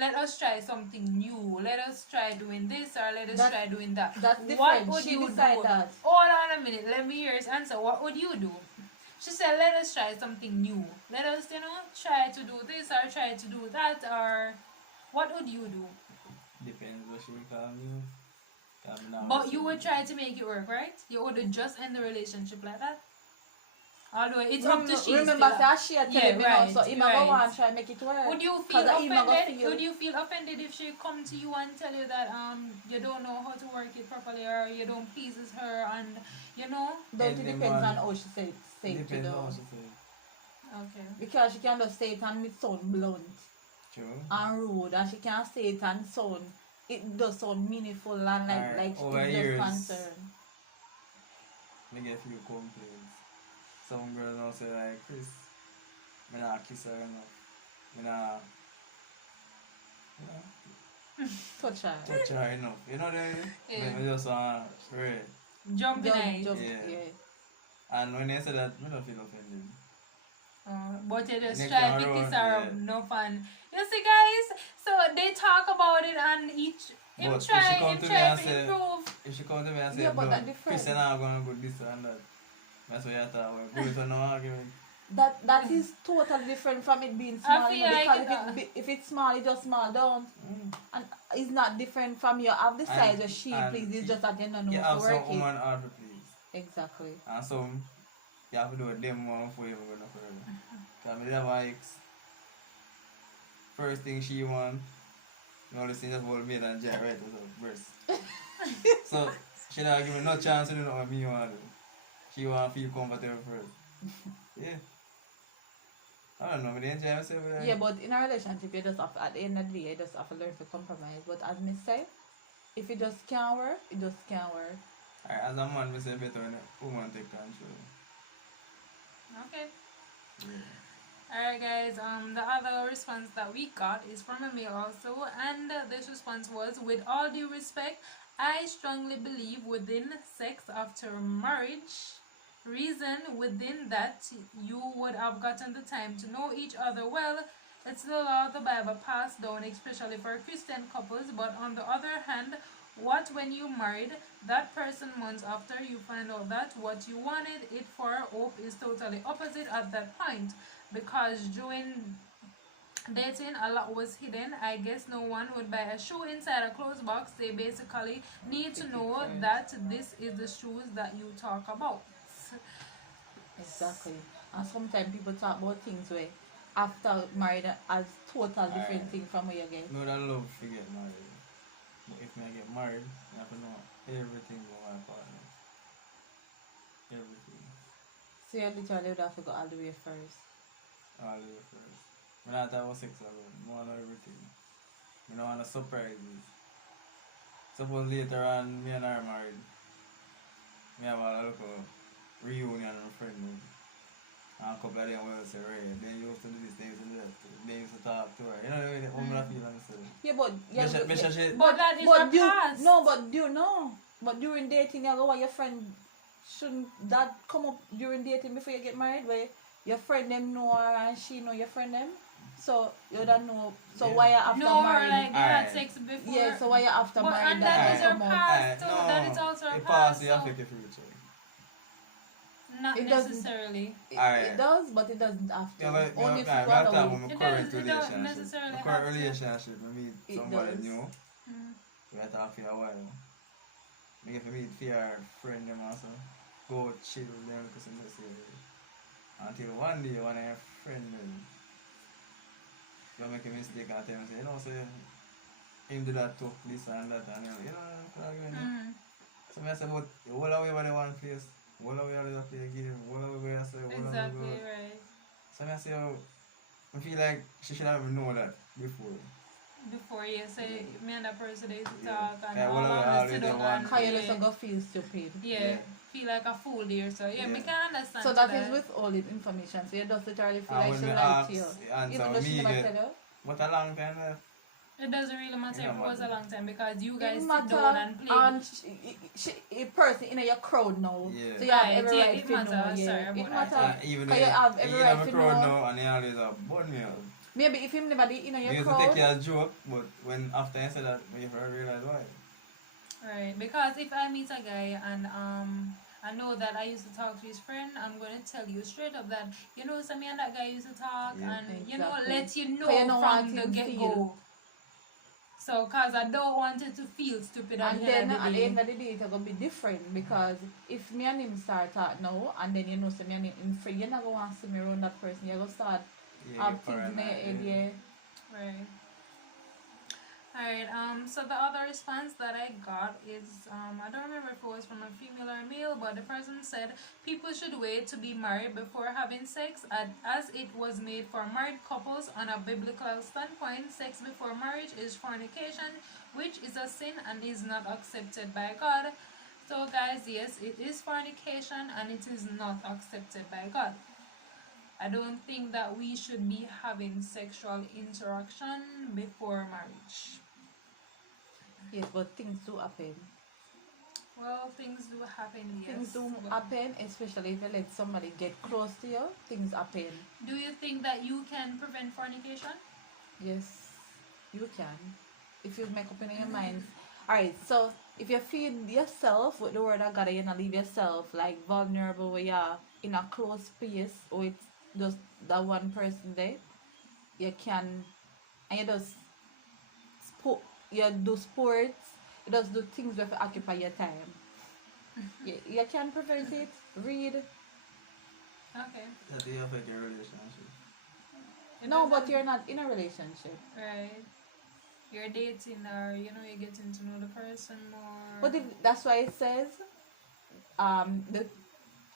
let us try something new. Let us try doing this, or let us try doing that. That's What different. would She you decide do? that. Hold on a minute. Let me hear his answer. What would you do? She said, let us try something new. Let us, try to do this or try to do that, or what would you do? Depends what she will call me. But you would try to make it work, right? You would just end the relationship like that. Although it's up to she. Remember, still. she had telling me now, so he might go and try make it work. Would you feel offended? Would you feel offended if she come to you and tell you that you don't know how to work it properly, or you don't pleases her, and Don't it depends on how she say it to Depends on them. how she say it. Okay. Because she can just say it and it sound blunt True. and rude, and she can say it and sound it does sound meaningful and like over it's years, just concerned. Me get few complaints. Some girls now say like, Chris, me not kiss her enough. Me not Touch her. touch her enough. You know what I mean? Yeah. Me just want right. Jump in it. Yeah. And when they say that, me don't feel offended. But you just Next try time to kiss around, her yeah. up, no fun. You see, guys, so they talk about it, and him But if she try come to me to and say, improve. if she come to me and say, Yeah, but no, that different. Chris and I are going to go this and that. That's what you thought. Go to no argument. That is totally different from it being I small. feel You know, like because if it's small, it's just small down. And it's not different from you have the size of she and please. It's just that you don't know You how have to some work it. woman hard to please. Exactly. And some, you have to do a them one before you even go no further. Because I have an ex. First thing she want, you only see just hold me and Jay right as a breast. So, she not give me no chance to do what me want to do. She want to feel comfortable first. Yeah. I don't know, but enjoy myself with her. Yeah, but in a relationship, you just have, at the end of the day, you just have to learn to compromise. But as me say, if it just can't work, it just can't work. Alright, as a man, I say better when a woman take control. Okay. Yeah. Alright, guys, the other response that we got is from a male also, and this response was, with all due respect, I strongly believe within sex after marriage. Reason within that you would have gotten the time to know each other well. It's the law of the Bible passed down, especially for Christian couples, but on the other hand, what when you married that person months after you find out that what you wanted it for hope is totally opposite at that point, because during dating a lot was hidden. I guess no one would buy a shoe inside a closed box. They basically need to know that this is the shoes that you talk about. Exactly. And sometimes people talk about things where after married as total different thing from where you get. No, that love to get married. But if I get married, I have to know everything about my partner. Everything. So you literally would have to go all the way first. All the way first. I not talk about sex alone. I want to know everything. I don't want to surprises. Suppose later on, me and her married. Me have a little reunion with a friend. And a couple of them will say, Ray, they used to do this, they used to do that. They used to talk to her. You know the way the woman feel on the Yeah, but But that is a past. No, but do you know? But during dating, you go with your friend. Shouldn't that come up during dating before you get married, where your friend them know her and she know your friend them? So you don't know. So why you after No, married? like they had sex before. Yeah, so why you after But married and that is come her up? past too. no, That is also her it past. you So affect your future. not It doesn't- necessarily. It does, but it doesn't have to. Yeah, but Only if you I'm run talking away. about my It current does- it don't relationship. necessarily My have current to. relationship, I meet It somebody does. new. Mm. We had talk for a while. I get to meet fear friend them also. Go chill with them because I'm just until one day when I have friend them, you make a mistake and tell me say, you know, say him do that too, this and that and you know, so I say about all away by the one place, all away all the play game, all away I say, all Exactly away. right. So I say, oh, I feel like she should have known that before. Before you say me and that person they Yeah. talk and Yeah, all well, of us always sit the down one- and Cause you yeah, just go feel stupid. yeah, feel like a fool there. So yeah, me Yeah. can understand. So to that is withholding information. So you just literally feel And like when she me lied to you. ask, answer Even though she me never get, tell you. but a long time left. It doesn't really matter It if it don't was a matter. long time because you It guys sit matter down and play. and a person in your crowd now. Yeah. So you have Right, every yeah, right it to know. matter. Yeah. Sorry It about matter. that. Yeah, even Cause you have every in right my to crowd know. now and he always a burn me out. Maybe if him never did in I your used to take crowd. it as joke, but when after I said that, me realize why. Right, because if I meet a guy and I know that I used to talk to his friend, I'm gonna tell you straight up that you know some me and that guy used to talk Yeah. and you know Exactly. let you know Cause you don't want from the him get feel. go. So cause I don't want it to feel stupid at And the then end of at the the end day. of the day, it's gonna be different because if me and him start talk now, and then you know, so me and him free, you're not gonna want to see me around that person. You're gonna start Yeah, have get things in your paranoid, head, yeah. yeah. Right. Alright, so the other response that I got is, I don't remember if it was from a female or a male, but the person said people should wait to be married before having sex, as it was made for married couples. On a biblical standpoint, sex before marriage is fornication, which is a sin and is not accepted by God. So guys, yes, it is fornication and it is not accepted by God. I don't think that we should be having sexual interaction before marriage. Yes, but things do happen. Well, things do happen, yes. Things do but happen, especially if you let somebody get close to you. Things happen. do you think that you can prevent fornication? Yes, you can. If you make up in your mind. Alright, so if you feed yourself with the word of God and you not leave yourself like vulnerable where you're in a close space with just that one person there, you can and you just you do sports, you just do things that occupy your time. You can prevent it. Read. Okay. That will affect your relationship. It No, but doesn't- you're not in a relationship. Right. You're dating or, you know, you're getting to know the person more. But if that's why it says the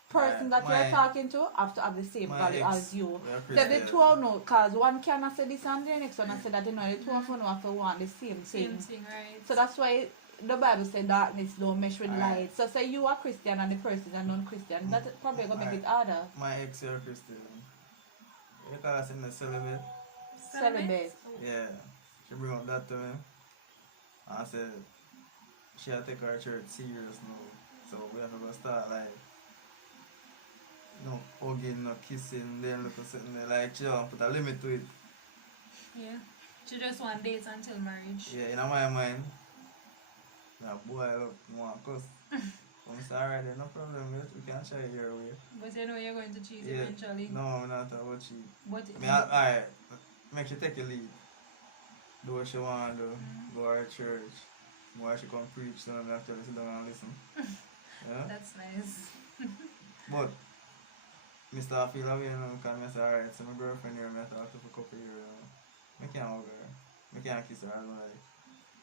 person that My- you're talking to have to have the same My value ex, as you. we are So the Christian. two of no, cause one cannot say this and the next one I say that you know the two of you have to want the same Same thing. thing, right? So that's why the Bible said darkness don't mesh with Alright. light. So say you are Christian and the person is non-Christian, that probably gonna make Alright. it harder. My ex is Christian. You call us in the celibate? Celibate. Yeah. She bring up that to me. And I said, she'll take her church serious now. So we have to go start like, no hugging, no kissing, then look at something there. Like, she don't put a limit to it. Yeah. She just want dates until marriage. Yeah, in my mind, that boy look, want cuss. I'm sorry, there's no problem with it. We can try it your way. But you know you're going to cheat Yeah. eventually. No, I'm not talking about cheat. But I mean, alright, make she take a lead. Do what she want to do. Go to her church. Why she come preach, so I'm after sit down and listen. Yeah? that's nice. But, Mr. I feel away, you know, because I say, alright, so my girlfriend here, I talk to for a couple of years, you know. I can't hug her. I can't kiss her as I like.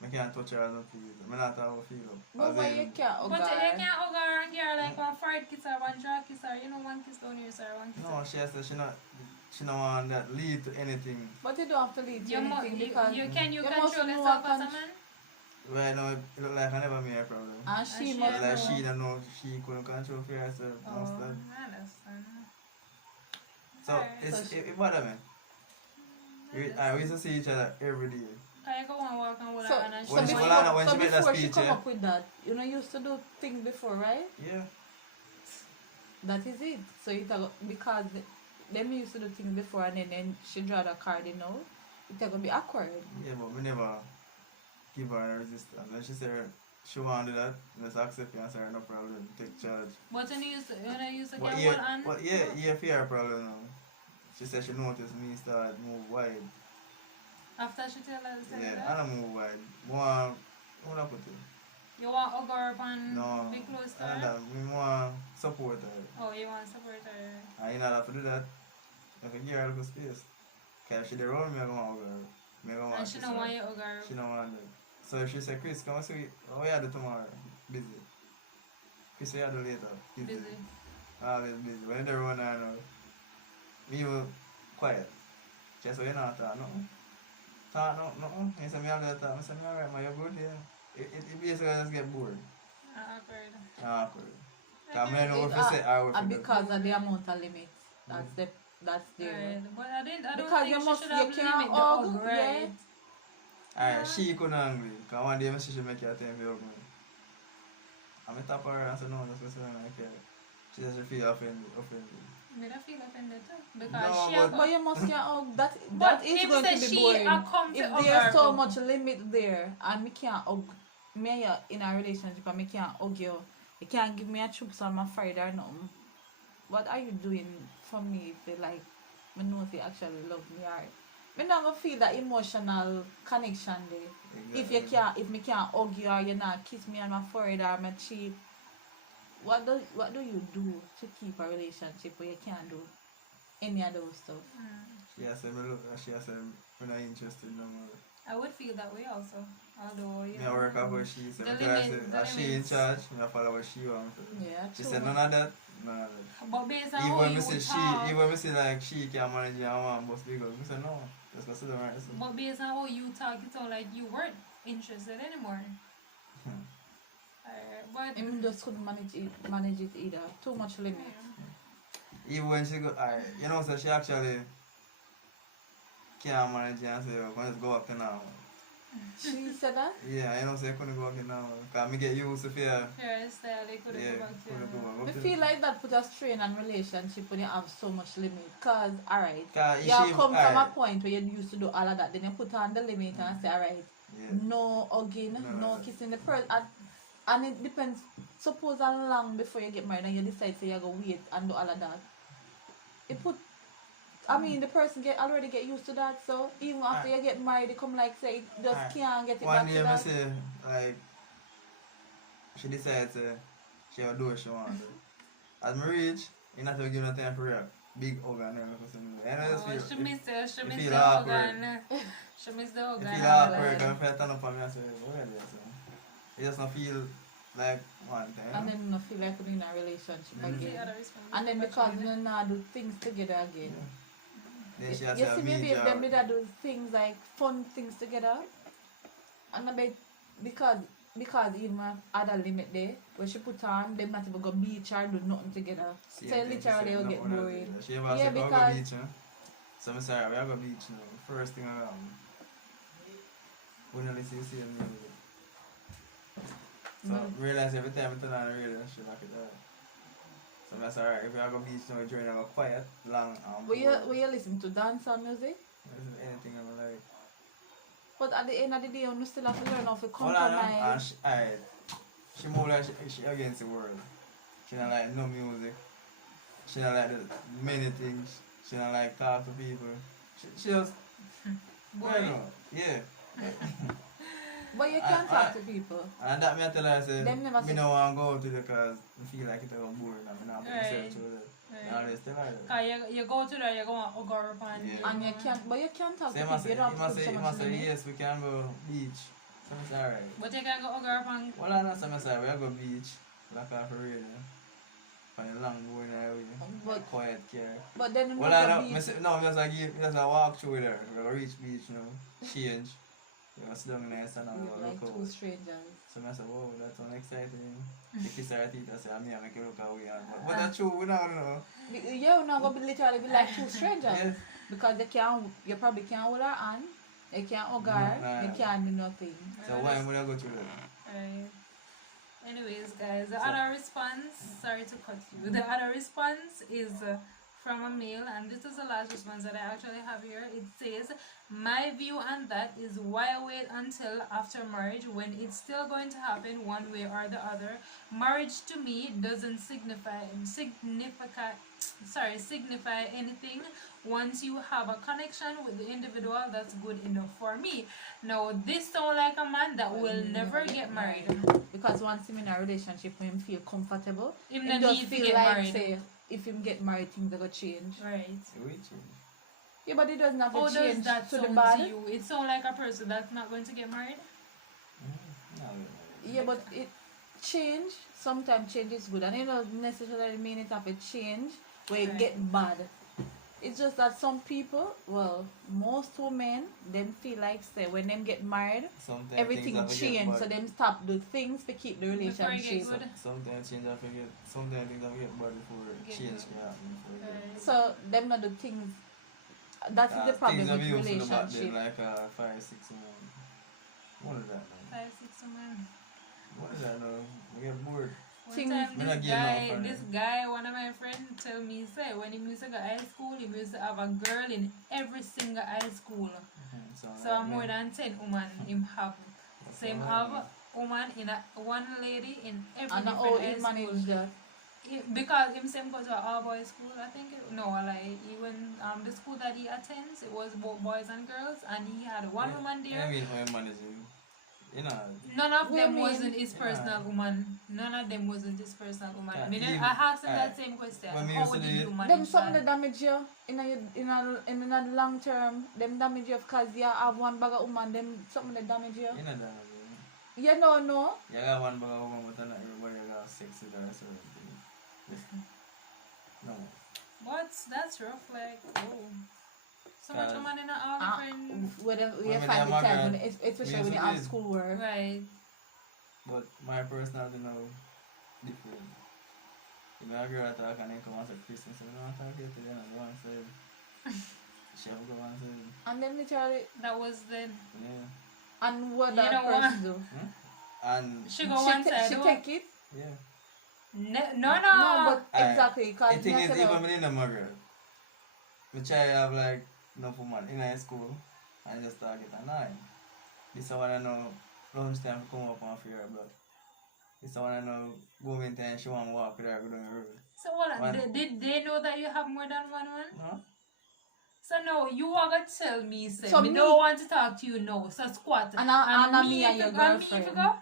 I can't touch her as I please. I'm not how I feel. But As why in- you can't hug But you her? can't hug her and give her like one fried kiss or one jaw kiss or, you know, one kiss down here, sir, one kiss. No, she said she not want that lead to anything. But you don't have to lead to anything because you can you control must know yourself what as a con- man? Right now, it look like I never made a problem. and she she must have Like no- she don't know, she couldn't control for herself. Oh, Most of. I understand. So, Alright. it bother me. We used to see each other every day. I go and walk and hold So, her hand and so When she- before, hold on, when so she made that before she speech, come yeah? up with that, you know, you used to do things before, right? Yeah. That is it. So because them used to do things before and then she draw the card, you know, it's gonna be awkward. Yeah, but we never give her a resistance. When she said she want to do that, let's accept it and say no problem, take charge. But when you used to But get yeah, one hand, but yeah, fear problem now. She said she noticed me start move wide. after she tell us Yeah, that, I don't move wide. More, what I put it? you want hug her up and No, be close to I her? don't. Me more support her. Oh, you want to support her? And you not have to do that. If you give her a little space. Because if she dey roll me, I go want hug her. Me go want And she kiss don't her. want you hug her. She don't want that. So if she say, Chris, come and see what you do tomorrow? Busy. Chris, what you do later? Busy. Always busy. When they run her now, me will quiet. Just so you not talk nothing. Talk no. I say me all the time. I say me alright, man, you're good, yeah. It basically just get bored. Awkward. Awkward. Cause I know It, what to say or what to do. because of the amount of limits. That's the Right. But I don't because think you she must should you have can't limit the hug, hug, right? Alright, she couldn't angry. Cause one day she should make you a time for hug me. I'm a tap her and say no, just go sit down like that. She said she feel offended. Me don't feel offended too. No, Because she but- But you must can't hug. That But is him going say to be she boring. a come to If hug there's her. so much limit there and me can't hug me and you in a relationship and me can't hug you, you can't give me a chooks on my Friday or nothing. What are you doing for me if you like me know if you actually love me or me not gonna feel that emotional connection there. If me can't hug you or you not kiss me on my forehead or my cheek, what do you do to keep a relationship where you can't do any of those stuff? She has said me look, she has said we're not interested no more. I would feel that way also. Although, you Me I work out what she said. The Because I limit- said, the as she in limits. charge, me I follow what she wants. Yeah, She true. said none of that. But based on Even how when you me say talk, even when me say like she can manage and want bust big up, me say no. Let's go sit down right. So. but based on how you talk, it sounds like you weren't interested anymore. But Him just couldn't manage it either. Too much limit. Even when she go, you know, so she actually can't manage it and say, oh, let's go up now. She said that? Yeah, you know, so I couldn't go up now. Because I get used to fear. hairstyle, they couldn't Yeah, go back to couldn't go I back. feel like that put a strain on relationship when you have so much limit. Cause alright, Cause you she- come from a alright. point where you used to do all of that, then you put on the limit and say alright, Yeah. no hugging, no No. kissing the person. And it depends. Suppose how long before you get married and you decide say you're gonna wait and do all of that. It put. I mean, the person already get used to that. So even after you get married, they come like say it just can't get it One back day to I that. say, like, she decides she will do what she wants. As I reach, you not to give no time for her. Big hug and everything. And I just Oh, she feel, missed you the feel hug awkward. and she missed the hug you and feel awkward and if I turn up on me and say, what is this? You just don't feel like one time. And then you feel like we're in a relationship Mhm. again. And then because you not do things together again. Then she has You to see maybe if them me did do things like fun things together. And I bet because even had a limit there, when she put on, them not even go beach or do nothing together. So literally will get boring. She ever Yeah, said, go because- beach, huh? So I'm sorry, we go beach now. First thing we don't listen to the same music. So realize every time I turn on the radio, she like it out. So I'm sorry, if we go beach now, we join a quiet, long Will you listen to dance or music? anything I'm like. But at the end of the day, you still have to learn how to Hold on, compromise. she more like she against the world. She don't like no music. She don't like many things. She don't like talk to people. She just boring. Yeah. But you can't talk to people. And that me I tell her, I say, Them never me say- no want to go to it because I feel like it's a boring and I not put myself Right. through it. Right. I always tell her that. Cause you go to there, you go and hug her up and Yeah. And you can't, but you can't talk So to you must people. You don't have to say, put so you much must say, in it. yes, we can go beach. So I say, alright. But you can go hug her up and Well, I know some say we go beach, like off a radio. On a long going away. But- Quiet care. But then you Well, know I the know, beach- no, just a walk through there. We go reach beach now, change. We go sit down nice and all look like look two out. strangers. So I say, wow, that's unexciting. She kiss her teeth and say, I'm here, make you look away. But that's true, we don't know. Yeah, you're not gonna be literally be like two strangers. Yes. Because you probably can't hold her hand, you can't hug No, her, nah. you can't do nothing. So why would I go through that? Right. Anyways, guys, the other response, sorry to cut you, the other response is from a male, and this is the last response that I actually have here. It says, my view on that is why wait until after marriage when it's still going to happen one way or the other. Marriage to me doesn't signify anything. Once you have a connection with the individual, that's good enough for me. Now, this sounds like a man that will never get married. Because once him in a relationship when him feel comfortable, Him he not just need to feel get like married. say if him get married things are gonna change. Right. We change. Yeah, but it doesn't have to How does change that to the sound bad. to you? It sounds like a person that's not going to get married. No. Yeah, but it change. Sometimes change is good, and it doesn't necessarily mean it have to change where it Right. get bad. It's just that some people, well, most women, them feel like say when them get married, Sometimes everything things have to get change, bad. so them stop do things to keep the Before it get relationship. good. Sometimes change have to get. Sometimes things have to get bad before Get change good. can happen. Before it get Right. good. So them not do things. That is the Things problem that with we used to do back relationship. then, like 5, 6 months. What is that now? 5, 6 months. What is that now? We get bored. One Things- time Me not getting no friend. this guy, one of my friends tell me, say when he used to go high school, he used to have a girl in every single high school. So more than 10 women him have. So him have woman in one lady in every And how different he high school. manage that. Because him same go to an all boys school, I think. Like even the school that he attends, it was both boys and girls, and he had one woman I there. mean, how you managing? You know, None of What them you mean? wasn't his personal woman. None of them wasn't his personal woman. Yeah, I mean, you- I asked him that alright. same question. When we How used to did do you it- manage Them some that? that damage you in a long term. Them damage you because you have one bag of woman. Them something that damage you. you know that. You know, no. You got one bag of woman, but not everybody got sex with her, so no. What? That's rough. Like, oh. So much Cause- woman in all Ah, different. whether you When find they the are time, married, especially we when you used to have do it. schoolwork. Right. But my personality now different. If my girl talk and then come and say Christmas, I don't want to talk to you today, and I don't want to say she have to go and say, And then literally, That was the. yeah. and what You that know person do? And She go one side. She oh. take it. yeah. No. No, but Aye. exactly The because thing is, even when I my girl, I try to have like enough woman in high school and just start get annoyed. This one I know lunchtime to come up and fear her blood. This one I know going time she want to walk with her go down the road. So what? One. Did they know that you have more than one? No? So no, you are gonna tell me, say, So me me- don't want to talk to you now. So squat. And me and if your you- and me if girlfriend. you go.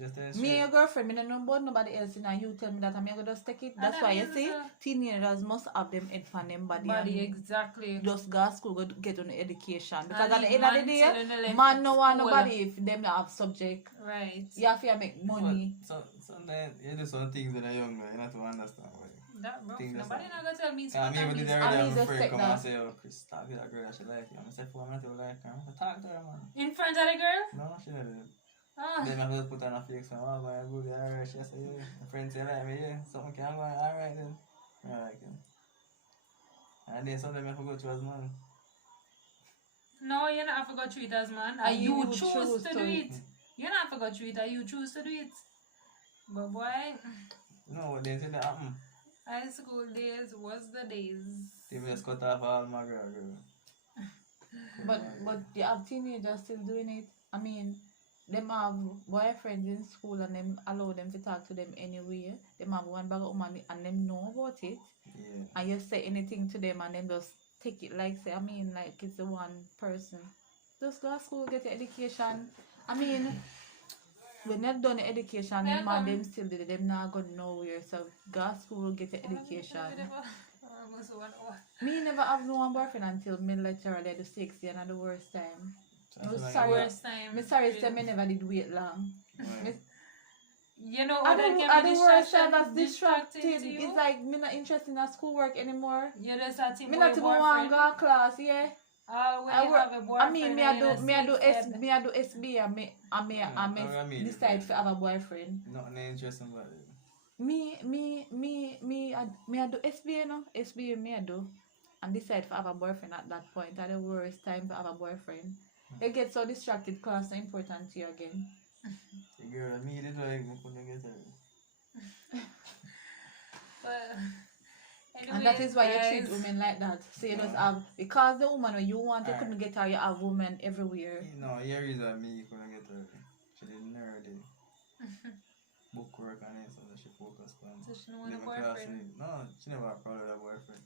Just tell Me and straight. your girlfriend, me don't know about nobody else, and you tell me that I'm gonna just take it. And That's that why you means, see, teenagers must have them head for them body. Body, and exactly. just go to school, go get on education. Because And at the leave end of the man day, children left man at no want school. nobody if them not have subject. Right. You have to make money. But sometimes you do some things when you're young, you have to understand why. That rough. Think that's Nobody all. not gonna tell me I squat mean, and when me did I already mean, have a just friend take come that. and say, oh, Chris, talk to that girl that she like you. I say, for me, I like her. I talk to her, man. in front of the girl. No, she didn't. Ah. Then I just put on a fake song. Oh, boy, good, alright. She say, yeah. My friend say, like me, yeah. Something can go on, alright then. I like him. And then sometimes I forgot to as man. No, you not have to go through it as man. And You you choose to do to. it. You not have to go through it. You choose to do it. But boy, No, what then say that happen. high school days was the days. They just cut off all my girl. But you have teenagers still doing it. I mean, them have boyfriends in school and them allow them to talk to them anyway. Them have one bag of woman and them know about it. Yeah. And you say anything to them and them just take it like say, I mean, like it's the one person. Just go to school, get your education. I mean, when they've done the education, Yeah, them man, come. them still did it. Them not going nowhere. So go to school, get your education. Almost 1 hour. Me never have no one boyfriend until me literally the 6th year and the worst time. So like sorry. that. Worst time. Me sorry say me never did wait long. Right. Me- You know I what? That do can be the worst time distraction, that's distracted. to you. It's like me not interested in schoolwork anymore. You just have to Me not even want to go to class, yeah. When I you work- have a boyfriend. I mean, me I do SB and me decide to have a boyfriend. Nothing interesting about it. I do SB, you know, SB me I do, and decide to have a boyfriend at that point. At the worst time to have a boyfriend, you get so distracted. Class is important to you again. The girl me did like I couldn't get her. But And that is why you anyways, treat guys, women like that. So you just have, because the woman when you want, you Alright. couldn't get her, you have women everywhere. No, here is me couldn't get her. She did nerdy. Book work and it, so she focused on. So she don't want a living class boyfriend. life. No, she never had a problem with her boyfriend.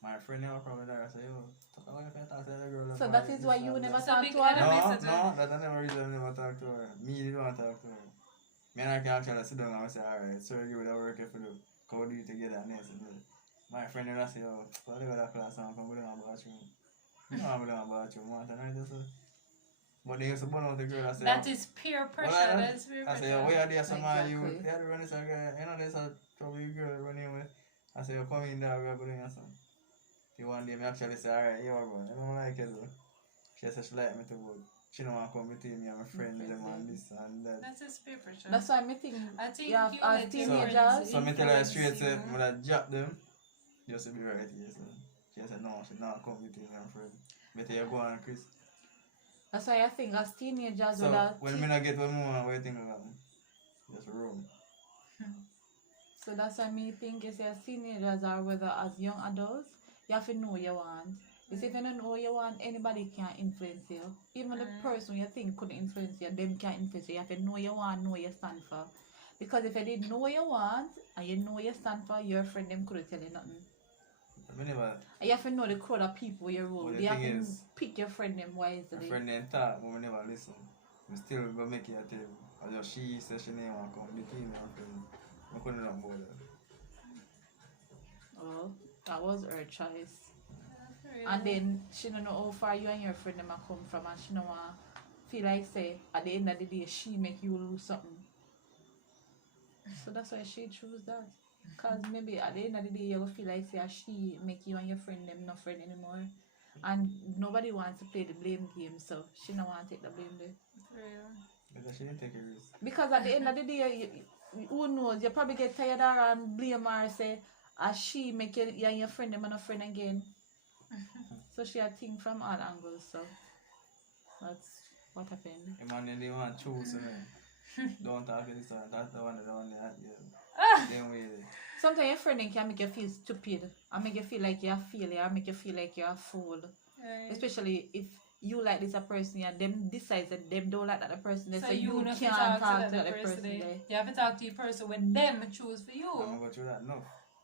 My friend never had a problem with her. I say, yo, talk about if I talk to the girl. So about that this is why and you that. never So talk big to her. enemy. No, message, no, that's another reason I never talk to her. Me didn't want to talk to her. Me and I can actually sit down and say, alright, so you would have worked for the go do it together and this and that. My friend never say, oh, go to that class and come go down the bathroom. You don't want to go down the bathroom, want to know this. But they used to burn out the girl. I say, That is peer pressure. well, That's peer I say, pressure. where are there some man you Exactly. they are running some girl, you know there's a trouble girl running with. I say, you come in there, we're going to some. The one day, I actually say, alright, you are going. I don't like it though. She said she like me too, but she don't want to come between me and my friends them and this and that. That's his peer pressure. That's why I think I think you have you as let your teenagers. friends So me tell her straight, influence say, you. I'm gonna drop them. Just to be right here, so. She said, no, she not come between me and my friends. Better you go on, Chris. That's why I think as teenagers So, with a when me not get one more, what you think about me? Just room. So that's why me think you say as teenagers or whether as young adults, you have to know what you want. Because if you don't know what you want, anybody can influence you. Even the person you think couldn't influence you, them can influence you. You have to know what you want, know what you stand for. Because if you didn't know what you want and you know what you stand for, your friend them couldn't tell you nothing. I never, And you have to know the crowd of people you roll. Well, the You have thing to is, pick your friend them my wisely. friend then talk, but we never listen. We still go make it a table. Or just she said she didn't want to come between me and friend. I couldn't not bother. Well, that was her choice. Really. And then she don't know how far you and your friend them a come from, and she don't want feel like say at the end of the day she make you lose something. So that's why she choose that. Cause maybe at the end of the day you will feel like say she make you and your friend them not friend anymore. And nobody wants to play the blame game, so she don't want to take the blame there. Real. Because she didn't take a risk. Because at the end of the day, who knows, you probably get tired of her and blame her say as she make you and your friend them and a friend again. So she had think from all angles, so that's what happened. The man then they want to choose me. Don't talk to this one. That's the one that yeah. Then we Sometimes your friend can make you feel stupid and make you feel like you're a failure and make you feel like you're a fool. Right. Especially if you like this a person and them decides that them don't like that person, so you not can't to talk to that that person there. there. You have to talk to your person when them choose for you. I'm going to go through that. No.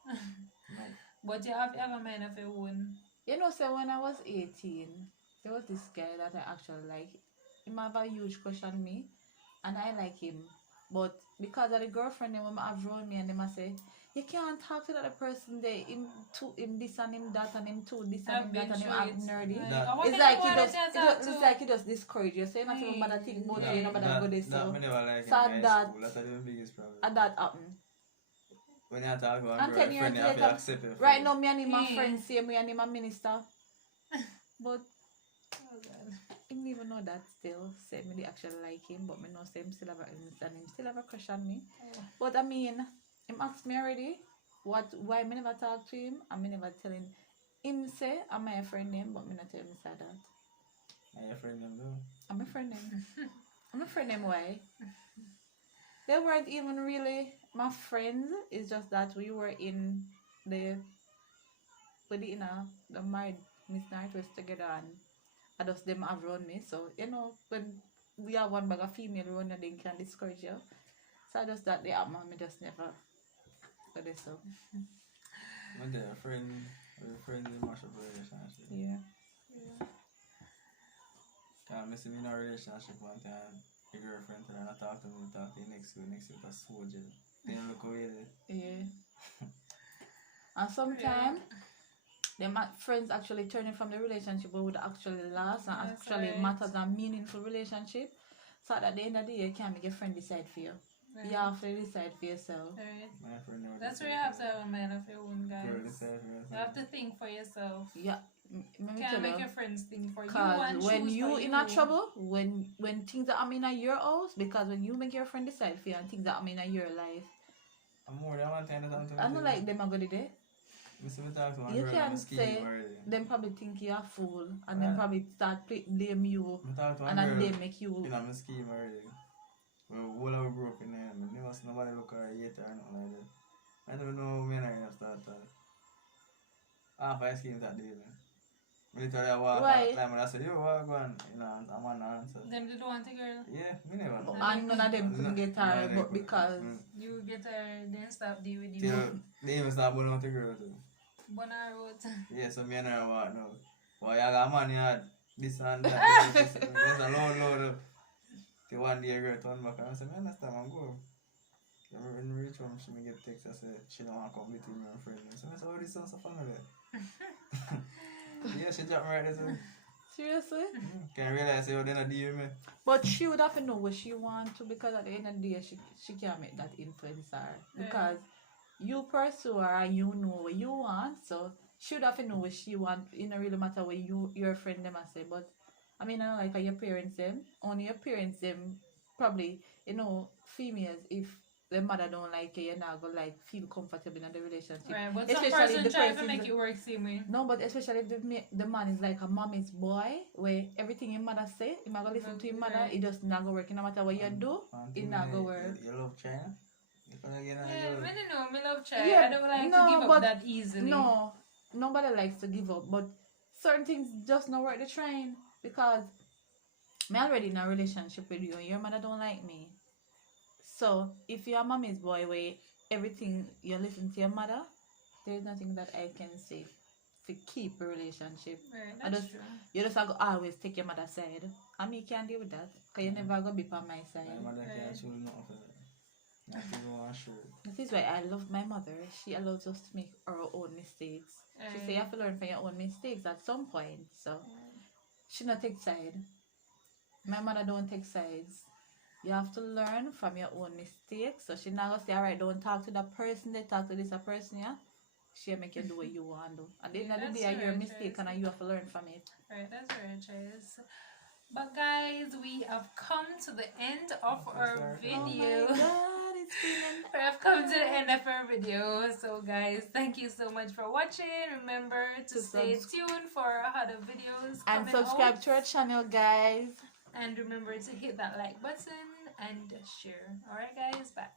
No. But you have to have a mind of your own. You know, so when I was 18, there was this guy that I actually like. He might have a huge crush on me, and I like him. But because of the girlfriend, them have around me, and they must say, you can't talk to that other person there. Him this and him that and him too this and him that and him act nerdy. It's like it's like he just discourage you. So you're not even bother think about you, you know, bother go this. So me never like so in high that- school. That's the biggest problem. and that happened. When you talk about And a 10 years girlfriend, you have to later, accept it. Right now, me and him are Mm. friends, same way and him a minister. But Oh, God. I didn't even know that still. Say me they actually like him, but me know say him still have a crush on me. Oh. But I mean, him asked me already why me never talk to him and me never tell him say I'm my friend name, but me not tell him say that. And your friend them though. I'm a friend name. I'm a friend name why? They weren't even really my friends, it's just that we were in the married Miss Northwest together and I just them have around me. So, you know, when we have one bag of female around you, they can discourage you. So I just that they have me just never go this so. When they're a friend, we're friends in mash up a relationship. Yeah. Yeah. Can't miss me in a relationship one time. Your girlfriend tell her not talk to me, talk to you next week a soldier. Then look away there. Yeah. And sometimes them friends actually turning from the relationship what would actually last and That's actually right. matters a meaningful relationship. So at the end of the day you can't make your friend decide for you. Right. You have to decide for yourself. Right. My friend never That's where decide you have for to have a mind of your own, her. Girl guys. decide for You herself. have to think for yourself. Yeah. Let me Can't tell make you. your friends think for you Because and when choose you for in you. a trouble, when things are happening in your house, because when you make your friend decide for you and things are happening in your life, I'm more than one time that I'm I don't like them are good there. Mr. Me talk to one You girl can't I'm scheme say already. them probably think you're a fool and then Right. probably start blame you Me talk to and one then girl they make you in a scheme already. Well, all our group in there, man. Never see nobody look at her yet or nothing like that. I don't know when I start that. Half I scheme that day, man. Literally I walk Why? out time and I said, yo, what going? You know, I'm on the answer. Them did want a girl. Yeah, me never know. and none of them couldn't get None her of them but could. because You get her, then stop deal with you. Till they even start burning out the girl too. Bona road. Yeah, so me and her walk now. Well, you got money, you had this and that. There's a load. Till one day a girl turn back and I said, man, that's time I'm going. When we reach home, she me get text, I said, she don't want to come between me and friend. So I said, oh, this sounds so family. Yeah, she dropped me right there. So, seriously. can't realize, oh, then I deal with me. But she would have to know what she want to because at the end of the day she can't make that influence her. Yeah. Because you pursue her and you know what you want, so she would have to know what she want. It don't really matter what your friend them a say. But I mean, I don't like how your parents them. Only your parents them probably, females, if the mother don't like it, you're not gonna like feel comfortable in the relationship. Right, but some Especially if person the try to person make it work same way. no, but especially if the man is like a mommy's boy, where everything your mother say, he not gonna listen to your mother, Right. it just not gonna work. No matter what you do, it not gonna work. You love China? You gonna get on Yeah, your- I don't know. Me love try. Yeah, I don't like no, to give up but that easily. No, nobody likes to give up, but certain things just not worth the trying because me already in a relationship with you and your mother don't like me. So if you're a mommy's boy where everything you listen to your mother, there's nothing that I can say to keep a relationship. Right, I that's just- true. You just have to always take your mother's side. And me can't deal with that. Because you never gonna be on my side. My mother Right. can't show nothing for that. Not even one shirt. This is why I love my mother. She allows us to make our own mistakes. She say you have to learn from your own mistakes at some point. So she not take side. My mother don't take sides. You have to learn from your own mistakes. So she not gonna say, alright, don't talk to that person, they talk to this a person, yeah. She make you do what you want to do. At the end of the That's day, your right, mistake Tracy. and you have to learn from it. Right, that's right, Chase. But guys, we have come to the end of our video. Oh my god, it's been We have come to the end of our video. So guys, thank you so much for watching. Remember to To stay subs- tuned for other videos and coming subscribe out. to our channel, guys. And remember to hit that like button and share. Alright guys, bye.